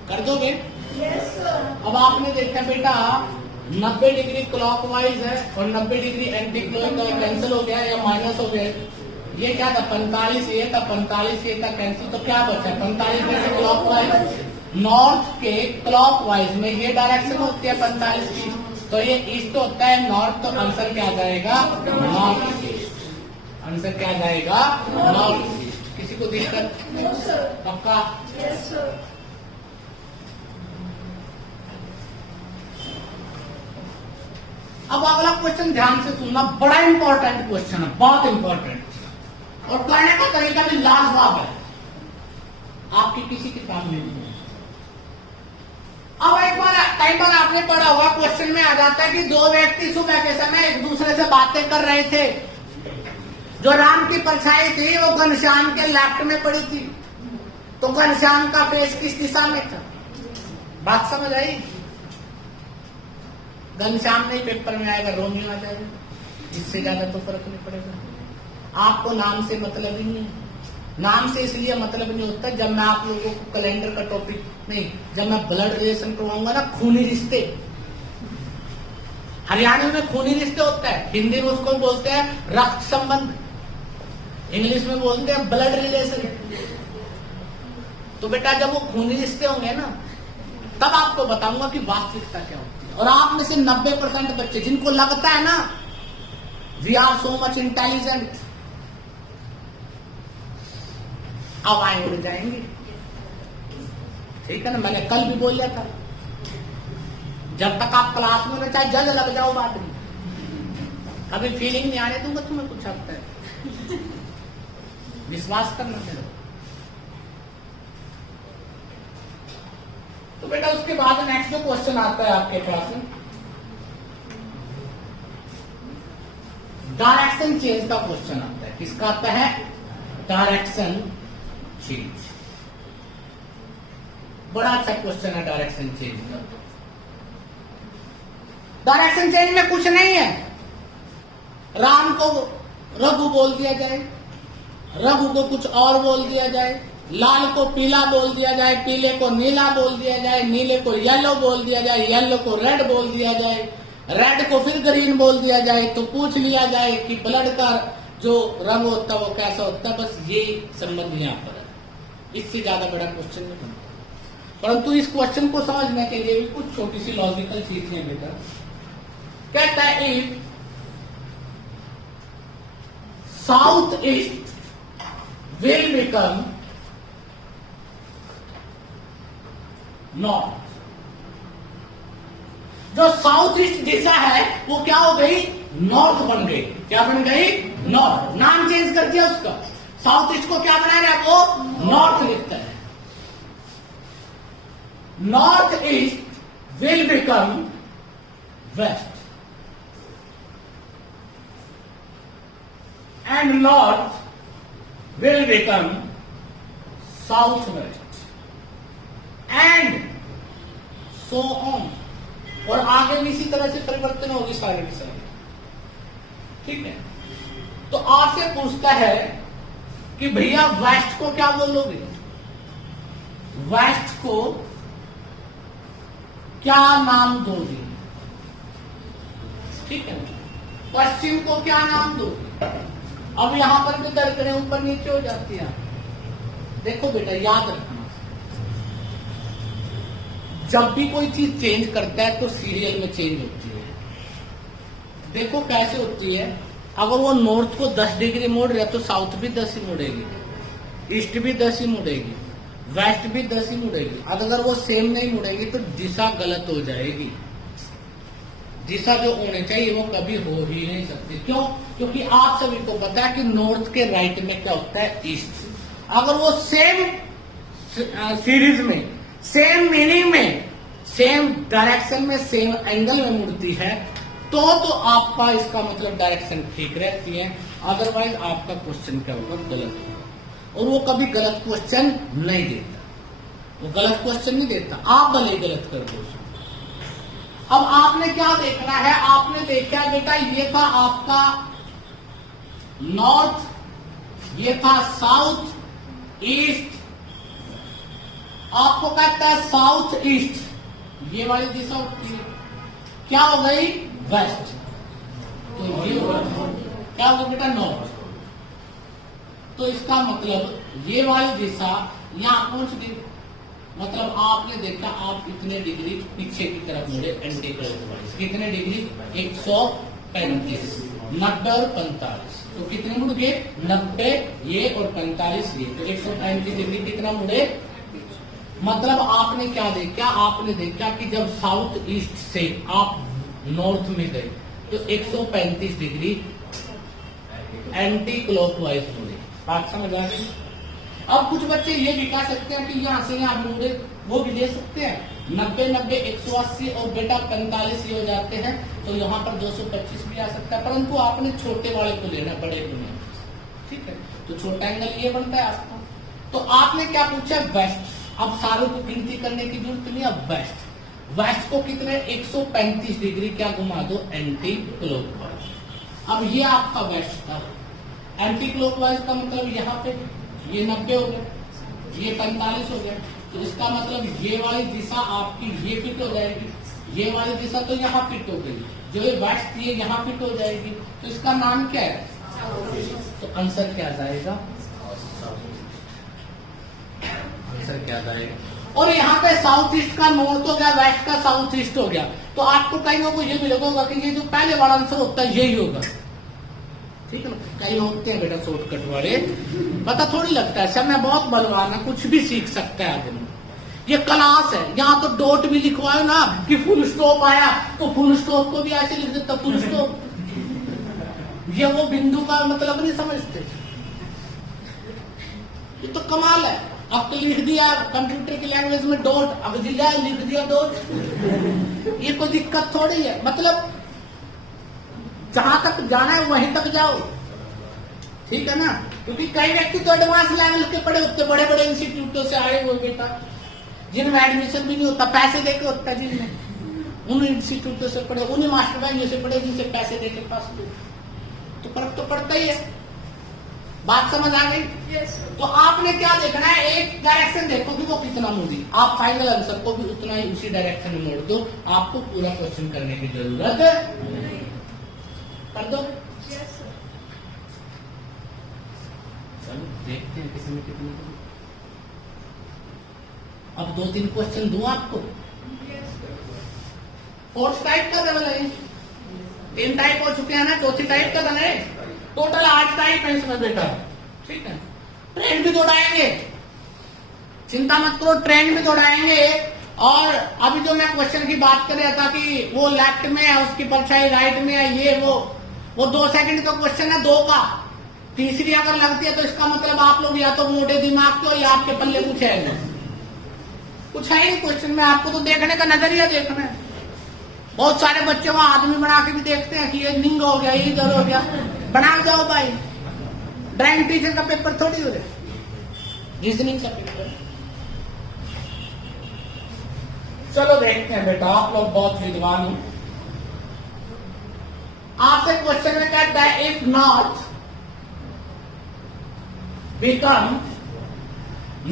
कर दोगे? Yes sir. अब आपने देखा बेटा 90 डिग्री क्लॉकवाइज है और 90 डिग्री एंटी क्लॉकवाइज कैंसिल हो गया या माइनस हो गया। ये क्या था? 45 ये था, 45 ये था कैंसिल। तो क्या बचा? 45 में से क्लॉकवाइज नॉर्थ के क्लॉकवाइज में ये डायरेक्शन होती है 45 की। तो ये ईस्ट होता है नॉर्थ। तो आंसर क्या आ जाएगा? North east. आंसर क्या आ जाएगा? North east. किसी को दिक्कत? No sir. पक्का? Yes sir. अब अगला क्वेश्चन ध्यान से सुनना, बड़ा इंपॉर्टेंट क्वेश्चन है, बहुत इंपॉर्टेंट और करने का तरीका भी लाजवाब है। आपकी किसी किताब में नहीं है। अब एक बार कई बार आपने पढ़ा होगा, क्वेश्चन में आ जाता है कि दो व्यक्ति सुबह के समय एक दूसरे से बातें कर रहे थे। जो राम की परछाई थी वो घनश्याम के लेफ्ट में पड़ी थी। तो घनश्याम का फेस किस दिशा में था? बात समझ आई? घनश्याम नहीं पेपर में आएगा, रोमियो आ जाएगा। इससे ज्यादा तो फर्क नहीं पड़ेगा। आपको नाम से मतलब ही नहीं है। नाम से इसलिए मतलब नहीं होता, जब मैं आप लोगों को कैलेंडर का टॉपिक नहीं, जब मैं ब्लड रिलेशन करवाऊंगा ना, खूनी रिश्ते, हरियाणा में खूनी रिश्ते होता है, हिंदी में उसको बोलते हैं रक्त संबंध, इंग्लिश में बोलते हैं ब्लड रिलेशन। तो बेटा जब वो खूनी रिश्ते होंगे ना, तब आपको बताऊंगा कि वास्तविकता क्या होती है। और आप में से 90% बच्चे जिनको लगता है ना we are so much intelligent, हवाएं उड़ जाएंगी। ठीक है ना, मैंने कल भी बोला था, जब तक आप क्लास में चाहे जज लग जाओ बाद में, कभी फीलिंग नहीं आने दूंगा तुम्हें कुछ हद तक। विश्वास करना मेरे। तो बेटा उसके बाद नेक्स्ट जो क्वेश्चन आता है आपके पास में, डायरेक्शन चेंज का क्वेश्चन आता है। किसका आता है? Direction change. बड़ा अच्छा क्वेश्चन है डायरेक्शन चेंज का। डायरेक्शन चेंज में कुछ नहीं है, राम को रघु बोल दिया जाए, रघु को कुछ और बोल दिया जाए, लाल को पीला बोल दिया जाए, पीले को नीला बोल दिया जाए, नीले को येलो बोल दिया जाए, येलो को रेड बोल दिया जाए, रेड को फिर ग्रीन बोल दिया जाए, तो पूछ लिया जाए कि ब्लड का जो रंग होता है वो कैसा होता है। बस ये संबंध यहाँ पर है, इससे ज्यादा बड़ा क्वेश्चन नहीं बनता। परंतु इस क्वेश्चन को समझने के लिए भी कुछ छोटी सी लॉजिकल चीजें हैं बेटा। कहता है if south east will become north, जो साउथ ईस्ट दिशा है वो क्या हो गई? नॉर्थ बन गई। क्या बन गई? नॉर्थ। नाम चेंज कर दिया उसका। साउथ ईस्ट को क्या बना रहा है वो? नॉर्थ लिखता है। North east will become west and north will become south west and so on. और आगे भी इसी तरह से परिवर्तन होगी सारे के सारे। ठीक है, तो आपसे पूछता है कि भैया वेस्ट को क्या बोलोगे? वेस्ट को क्या नाम दोगे? ठीक है, पश्चिम को क्या नाम दोगे? अब यहां पर भी दरकरें ऊपर नीचे हो जाती है। देखो बेटा याद रखना, जब भी कोई चीज चेंज करता है तो सीरियल में चेंज होती है। देखो कैसे होती है, अगर वो नॉर्थ को 10 डिग्री मोड़ रहा है तो साउथ भी 10 ही मुड़ेगी, ईस्ट भी 10 ही मुड़ेगी, वेस्ट भी 10 ही मुड़ेगी। अगर वो सेम नहीं मुड़ेगी तो दिशा गलत हो जाएगी। दिशा जो होनी चाहिए वो कभी हो ही नहीं सकती। क्यों? क्योंकि आप सभी को पता है कि नॉर्थ के राइट में क्या होता है? ईस्ट। अगर वो सेम सीरीज में, सेम मीनिंग में, सेम डायरेक्शन में, सेम एंगल में मुड़ती है तो आपका इसका मतलब डायरेक्शन ठीक रहती है। अदरवाइज आपका क्वेश्चन क्या होगा? गलत होगा। और वो कभी गलत क्वेश्चन नहीं देता, वो गलत क्वेश्चन नहीं देता, आप भले गलत कर दो। अब आपने क्या देखना है? आपने देखा बेटा ये था आपका नॉर्थ, ये था साउथ, ईस्ट। आपको कहता है साउथ ईस्ट, ये वाली दिशा होती है, क्या हो गई? वेस्ट। तो ये क्या होगा बेटा? नॉर्थ। तो इसका मतलब ये वाली दिशा यहां पहुंच गई। मतलब आपने देखा आप इतने डिग्री पीछे की तरफ मुड़े एंटी क्लॉकवाइज। कितने डिग्री? 135, 90 और 45। तो कितने मुड़ गए? 90 ये और 45 ये, तो 135 डिग्री कितना मुड़े? मतलब आपने क्या देखा? आपने देखा कि जब साउथ ईस्ट से आप नॉर्थ में गए तो 135 डिग्री एंटी क्लॉकवाइज मुड़े। बात समझ आ गई? अब कुछ बच्चे ये भी कह सकते हैं कि यहाँ से यहाँ मुड़े, वो भी ले सकते हैं। 90 90 180 और बेटा 45 ये हो जाते हैं, तो यहाँ पर 225 भी आ सकता है। परंतु आपने छोटे वाले को लेना, बड़े को नहीं। ठीक है, तो छोटा एंगल ये बनता है आपका। तो आपने क्या पूछा? वेस्ट। अब सारों को गिनती करने की जरूरत नहीं। अब वेस्ट, वेस्ट को कितने? 135 डिग्री क्या घुमा दो? Anti clockwise. अब ये आपका वेस्ट था। एंटी क्लॉकवाइज का मतलब यहाँ पे ये 90 हो गया, ये 45 हो गया। तो इसका मतलब ये वाली दिशा आपकी ये फिट हो जाएगी, ये वाली दिशा तो यहाँ फिट हो गई, जो ये वेस्ट थी यहाँ फिट हो जाएगी। तो इसका नाम क्या है? तो आंसर क्या जाएगा? आंसर क्या जाएगा? और यहाँ पे साउथ ईस्ट का नॉर्थ हो गया, वेस्ट का साउथ ईस्ट हो गया। तो आपको कई लोगों को ये भी लगा होगा कि ये जो पहले वाला आंसर होता है यही होगा। ठीक है ना। कई होते हैं बेटा शॉर्टकट वाले, पता थोड़ी लगता है समय बहुत बलवान है, कुछ भी सीख सकता है आदमी। ये क्लास है, यहाँ तो डॉट भी लिखवाए ना कि फुल स्टॉप आया तो फुल स्टॉप को भी ऐसे लिख देता फुल स्टॉप। ये वो बिंदु का मतलब नहीं समझते, ये तो कमाल है। अब तो लिख दिया कंप्यूटर की लैंग्वेज में डॉट, अब दिया लिख दिया डॉट, ये कोई दिक्कत थोड़ी है। मतलब जहां तक जाना है वहीं तक जाओ, ठीक है ना। क्योंकि कई व्यक्ति तो एडवांस लेवल के पढ़े होते, बड़े बड़े इंस्टीट्यूटों से आए हुए बेटा, जिनमें एडमिशन भी नहीं होता, पैसे देके होता है, जिनमें उन इंस्टीट्यूटों से पढ़े, उन्हीं मास्टर भाइयों से पढ़े जिनसे पैसे देके पास हुए, तो फर्क तो पड़ता ही है। बात समझ आ गई? Yes, sir. तो आपने क्या देखना है, एक डायरेक्शन देखो कि वो कितना मूवी, आप फाइनल आंसर को भी उतना ही उसी डायरेक्शन में मोड़ दो, आपको पूरा क्वेश्चन करने की जरूरत नहीं. कर दो। Yes, sir. चलो देखते हैं किसी में कितने। अब 2-3 क्वेश्चन दूं आपको। Yes, sir. फोर्थ टाइप का डबल है, 3 टाइप हो चुके हैं ना, चौथी टाइप का डबल है, टोटल 8 टाइप है इसमें बेटा, ठीक है। ट्रेंड भी दौड़ाएंगे, चिंता मत करो, ट्रेंड भी दौड़ाएंगे। और अभी जो मैं क्वेश्चन की बात कर रहा था कि वो लेफ्ट में है, उसकी परछाई राइट में है, ये वो 2 सेकंड का क्वेश्चन है, 2 का। तीसरी अगर लगती है तो इसका मतलब आप लोग या तो मोटे दिमाग के हो या आपके पल्ले कुछ है नहीं क्वेश्चन में, आपको तो देखने का नजरिया देखना है। बहुत सारे बच्चे वहां आदमी बना के भी देखते हैं कि ये निंग हो गया, ये इधर हो गया, बना जाओ भाई। ड्राइंग टीचर का पेपर थोड़ी हो रहा, रीजनिंग का पेपर। चलो देखते हैं बेटा, आप लोग बहुत विद्वान हो। आपसे क्वेश्चन में कहता है if north become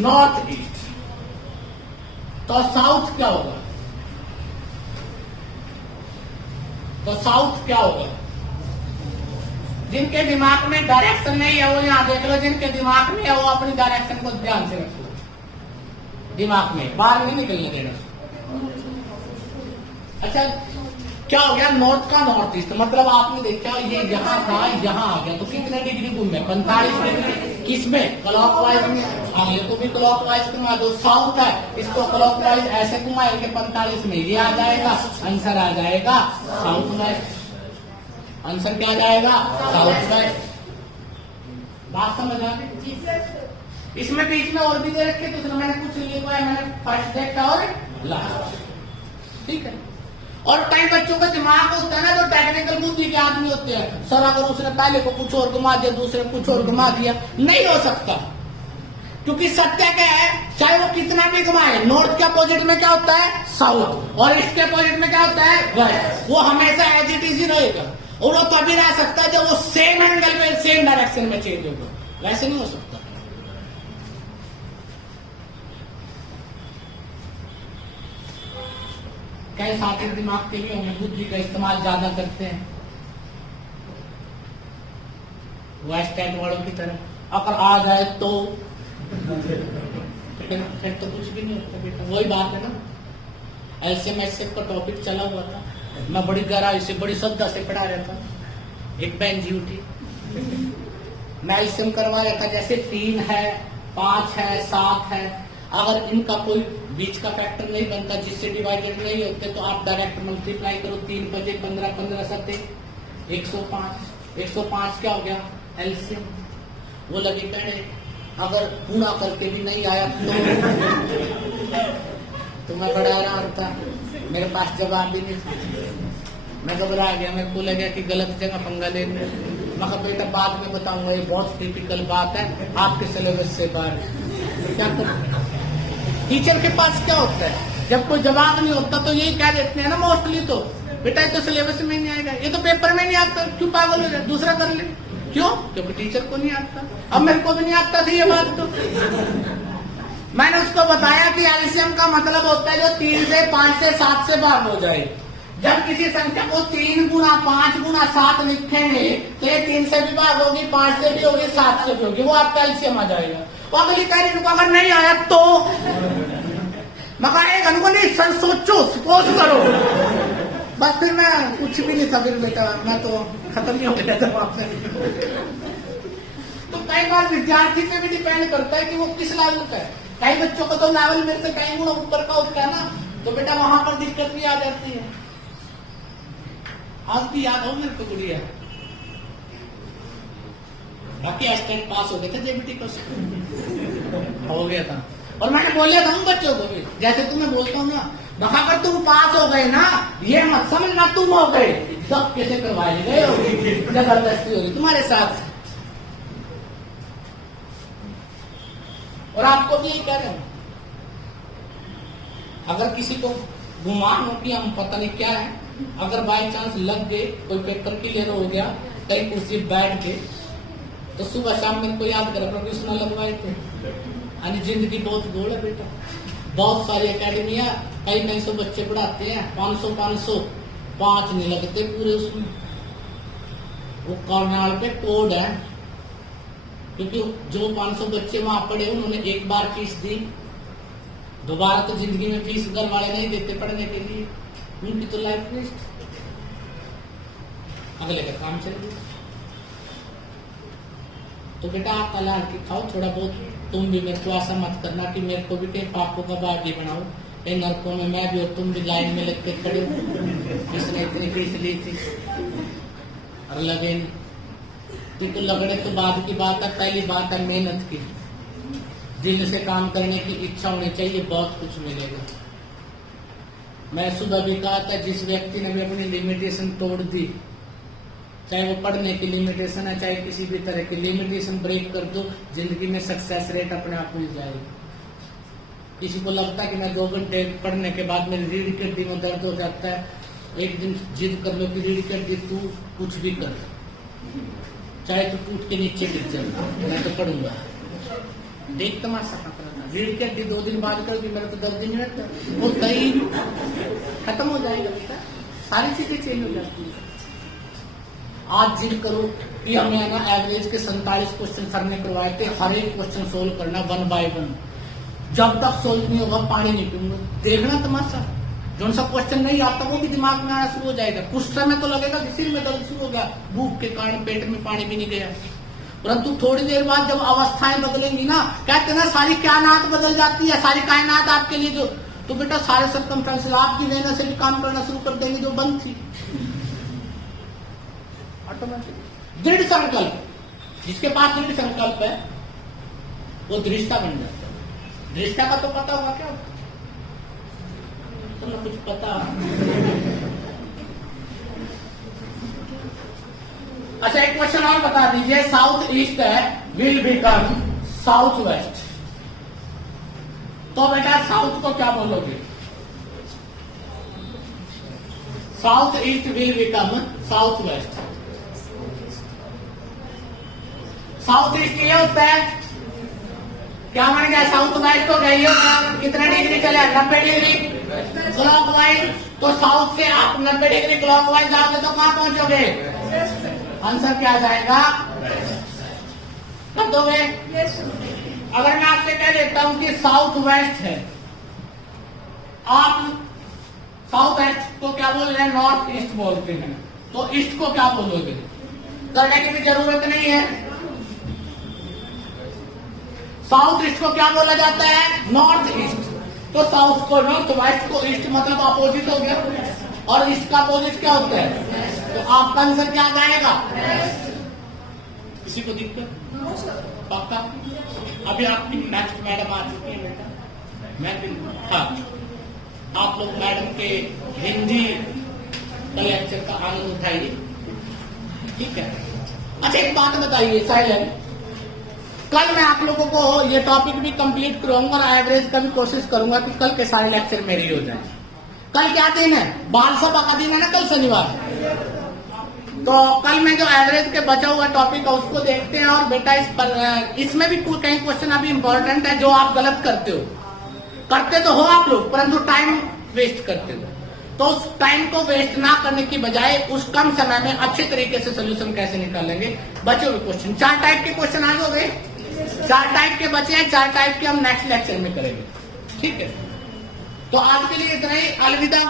north east तो साउथ क्या होगा? तो साउथ क्या होगा? जिनके दिमाग में डायरेक्शन नहीं है वो यहां देख लो, जिनके दिमाग में है वो अपनी डायरेक्शन को ध्यान से रखो, दिमाग में बाहर नहीं निकलने देना। अच्छा क्या हो गया? नॉर्थ का नॉर्थ ईस्ट, मतलब आपने देखा ये यहाँ था, यहाँ आ गया तो कितने डिग्री घूमे? 45 डिग्री। किसमें? क्लॉकवाइज में। हाँ, ये तो भी क्लॉकवाइज घुमा दो। साउथ है, इसको क्लॉकवाइज ऐसे घुमाएंगे 45 में, ये आ जाएगा, आंसर आ जाएगा साउथ वेस्ट। आंसर क्या आ जाएगा? South west. बात समझ आ गई? Yes, sir. इसमें बीच में और भी दे रखे, तो मैंने कुछ लिखा है, मैंने फर्स्ट देखा और लास्ट, ठीक है। और कई बच्चों का दिमाग होता है ना, जो टेक्निकल बुद्धि के आदमी होते हैं, सर अगर उसने पहले को कुछ और घुमा दिया, दूसरे कुछ और घुमा दिया, नहीं हो सकता। क्योंकि सत्य क्या है, चाहे वो कितना भी घुमाए, नॉर्थ के अपोजिट में क्या होता है? साउथ, और इसके अपोजिट में क्या होता है? वेस्ट। वो हमेशा एज इट इज ही रहेगा, और वो तभी रह सकता है जब वो सेम एंगल में, सेम डायरेक्शन में चेंज होगा, वैसे नहीं हो सकता। कई साथी दिमाग के लिए हमें बुद्धि का इस्तेमाल ज्यादा करते हैं, वेस्ट एंड वालों की तरह। अगर आ जाए तो फिर तो कुछ भी नहीं होता बेटा। वही बात है ना, एलसीएम का टॉपिक चला हुआ था, मैं बड़ी गहराई से, बड़ी श्रद्धा से पढ़ा रहा था। एक बहन जी उठी, मैं एलसीएम करवा रहा था, जैसे 3 है, 5 है, 7 है, अगर इनका कोई बीच का फैक्टर नहीं बनता, जिससे डिवाइडेड नहीं होते, तो आप डायरेक्ट मल्टीप्लाई करो। 3 बजे 15, 15 सते 105। 105 क्या हो गया? एलसीएम। वो लगी कहने अगर पूरा करके भी नहीं आया तो मैं बड़ा हैरान था, मेरे पास जवाब भी नहीं था, मैं घबरा गया, मेरे को लगा कि गलत जगह पंगा ले लिया। मैं कहा बेटा बाद में बताऊंगा, ये बहुत टिपिकल बात है, आपके सिलेबस से बाहर। क्या करूं? टीचर के पास क्या होता है, जब कोई जवाब नहीं होता तो यही कह देते हैं ना मोस्टली, तो बेटा ये तो सिलेबस में नहीं आएगा, ये तो पेपर में नहीं आता, क्यों पागल हो जाए, दूसरा कर ले। क्यों? क्योंकि टीचर को नहीं आता। अब मेरे को भी नहीं आता था ये बात, तो मैंने उसको बताया कि एलसीएम का मतलब होता है जो 3 से 5 से 7 से भाग हो जाए। जब किसी संख्या को 3 गुना 5 गुना 7 लिखेंगे तो ये 3 से भी भाग होगी, 5 से भी होगी, 7 से भी होगी, वो आपका एलसीएम आ जाएगा। वो अगली कह रही अगर नहीं आया तो मगर एक अनुकूल सोचो, सपोज करो, बस फिर मैं कुछ भी नहीं था, फिर बेटा मैं तो खत्म ही हो गया था वहां से। तो कई बार विद्यार्थी पे भी डिपेंड करता है कि वो किस लेवल का है। कई बच्चों को तो लेवल मेरे से कई गुना ऊपर का होता है ना, तो बेटा वहां पर दिक्कत भी आ जाती है। आज भी याद हो मेरे को गुड़िया, बाकी एस्टेट पास हो गए थे जेबीटी को हो गया था। और मैंने बोलिया था उन बच्चों को भी, जैसे तुम्हें बोलता हूँ ना, अगर तुम पास हो गए ना, ये मत समझना तुम हो गए, सब कैसे करवाए गए हो, जबरदस्ती हो गई तुम्हारे साथ। और आपको भी यही कह रहे हैं, अगर किसी को गुमान हो कि हम पता नहीं क्या है, अगर बाई चांस लग गए, कोई पेपर क्लियर हो गया, कहीं कुर्सी बैठ गए, तो सुबह शाम मेरे को याद करा प्रोफेशनल लगवाए थे। यानी जिंदगी बहुत गोल है बेटा, बहुत सारी अकेडमियां, कई सौ बच्चे पढ़ाते हैं, 500 5 नहीं लगते पूरे उसमें। वो करनाल पे कोड है, क्योंकि जो 500 बच्चे वहां पढ़े उन्होंने एक बार फीस दी, दोबारा तो जिंदगी में फीस घर वाले नहीं देते पढ़ने के लिए, उनकी तो लाइफ वेस्ट, अगले का काम चल गया। तो बेटा आप हलाल के खाओ थोड़ा बहुत, तुम भी मेरे को ऐसा मत करना कि मेरे को भी कहीं पापों का बागी बनाओ, कहीं नरकों में मैं भी और तुम भी लाइन में लगते खड़े हो, इसने इतनी फीस ली थी और लगे नहीं। तो लगड़े तो बाद की बात है, पहली बात है मेहनत की, दिल से काम करने की इच्छा होनी चाहिए, बहुत कुछ मिलेगा। मैं सुबह भी कहा था, जिस व्यक्ति ने भी अपनी लिमिटेशन तोड़ दी, चाहे वो पढ़ने की लिमिटेशन है, चाहे किसी भी तरह की लिमिटेशन ब्रेक कर दो, जिंदगी में सक्सेस रेट अपने आप मिल जाएगी। किसी को लगता है कि मैं 2 घंटे पढ़ने के बाद मेरी रीढ़ की हड्डी में दर्द हो जाता है, एक दिन जिद कर लो कि रीढ़ की हड्डी तू कुछ भी कर, चाहे तू टूट के नीचे गिर जाए, मैं तो पढ़ूंगा। देख तमाशा करना, रीढ़ की हड्डी 2 दिन बाद कर, मेरा तो दर्द नहीं रहता, वो कहीं खत्म हो जाएगा बेटा, सारी चीजें चेंज हो जाती है। आज जिद करो कि हमें ना एवरेज के 47 क्वेश्चन सर ने करवाए थे, हर एक क्वेश्चन सोल्व करना 1 बाय 1, जब तक सोल्व नहीं होगा पानी नहीं पीऊंगा। देखना तमाशा, जो सा क्वेश्चन नहीं आता वो भी दिमाग में आना शुरू हो जाएगा, कुछ समय तो लगेगा कि सिर में दर्द शुरू हो गया, भूख के कारण पेट में पानी भी नहीं गया, परंतु थोड़ी देर बाद जब अवस्थाएं बदलेंगी ना, कहते हैं ना सारी कायनात बदल जाती है, सारी कायनात आपके लिए जो, तो बेटा सारे सर्कमस्टेंसेस आपकी मेहनत से भी काम करना शुरू कर देंगे जो बंद थी ऑटोमेटिक। दृढ़ संकल्प, जिसके पास दृढ़ संकल्प है वो दृष्टा बन जाता है। दृष्टा का तो पता होगा क्या, तुम्हें कुछ पता? अच्छा एक क्वेश्चन और बता दीजिए, साउथ ईस्ट है विल बिकम साउथ वेस्ट, तो बेटा साउथ को क्या बोलोगे? South east will become south waste. South east ये होता है, क्या बन गया? साउथ वेस्ट हो गई, कितने डिग्री चले? 90 डिग्री क्लॉकवाइज। तो साउथ से आप 90 डिग्री क्लॉकवाइज जाओगे तो कहां पहुंचोगे? आंसर क्या जाएगा? कब दोगे? अगर मैं आपसे कह देता हूं कि साउथ वेस्ट है, आप साउथ वेस्ट को क्या बोल रहे हैं? नॉर्थ ईस्ट बोलते हैं, तो ईस्ट को क्या बोलोगे? करने की भी जरूरत नहीं है। साउथ ईस्ट को क्या बोला जाता है? North east. तो साउथ को नॉर्थ, वेस्ट को ईस्ट, मतलब अपोजिट हो गया। और ईस्ट का अपोजिट क्या होता है? तो आपका आंसर क्या जाएगा? किसी को दिक्कत? पक्का? अभी आपकी नेक्स्ट मैडम आ चुकी है बेटा, मैं हाँ, आप लोग मैडम के हिंदी का लेक्चर का आनंद उठाइए, ठीक है? अच्छा एक बात बताइए साइलेंट, कल मैं आप लोगों को ये टॉपिक भी कंप्लीट कराऊंगा और एवरेज का भी कोशिश करूंगा कि कल के सारे लेक्चर मेरे हो जाए। कल क्या दिन है? बाल सभा का दिन है ना, कल शनिवार। तो कल मैं जो एवरेज के बचा हुआ टॉपिक है उसको देखते हैं। और बेटा इस पर इसमें भी कई क्वेश्चन अभी इंपॉर्टेंट है जो आप गलत करते हो, करते तो हो आप लोग, परंतु टाइम वेस्ट करते हो। तो उस टाइम को वेस्ट ना करने की बजाय उस कम समय में अच्छे तरीके से सोल्यूशन कैसे निकालेंगे, बचे हुए क्वेश्चन 4 टाइप के क्वेश्चन आज हो गए, 4 टाइप के बचे हैं, 4 टाइप के हम नेक्स्ट लेक्चर में करेंगे, ठीक है? तो आज के लिए इतना ही, अलविदा।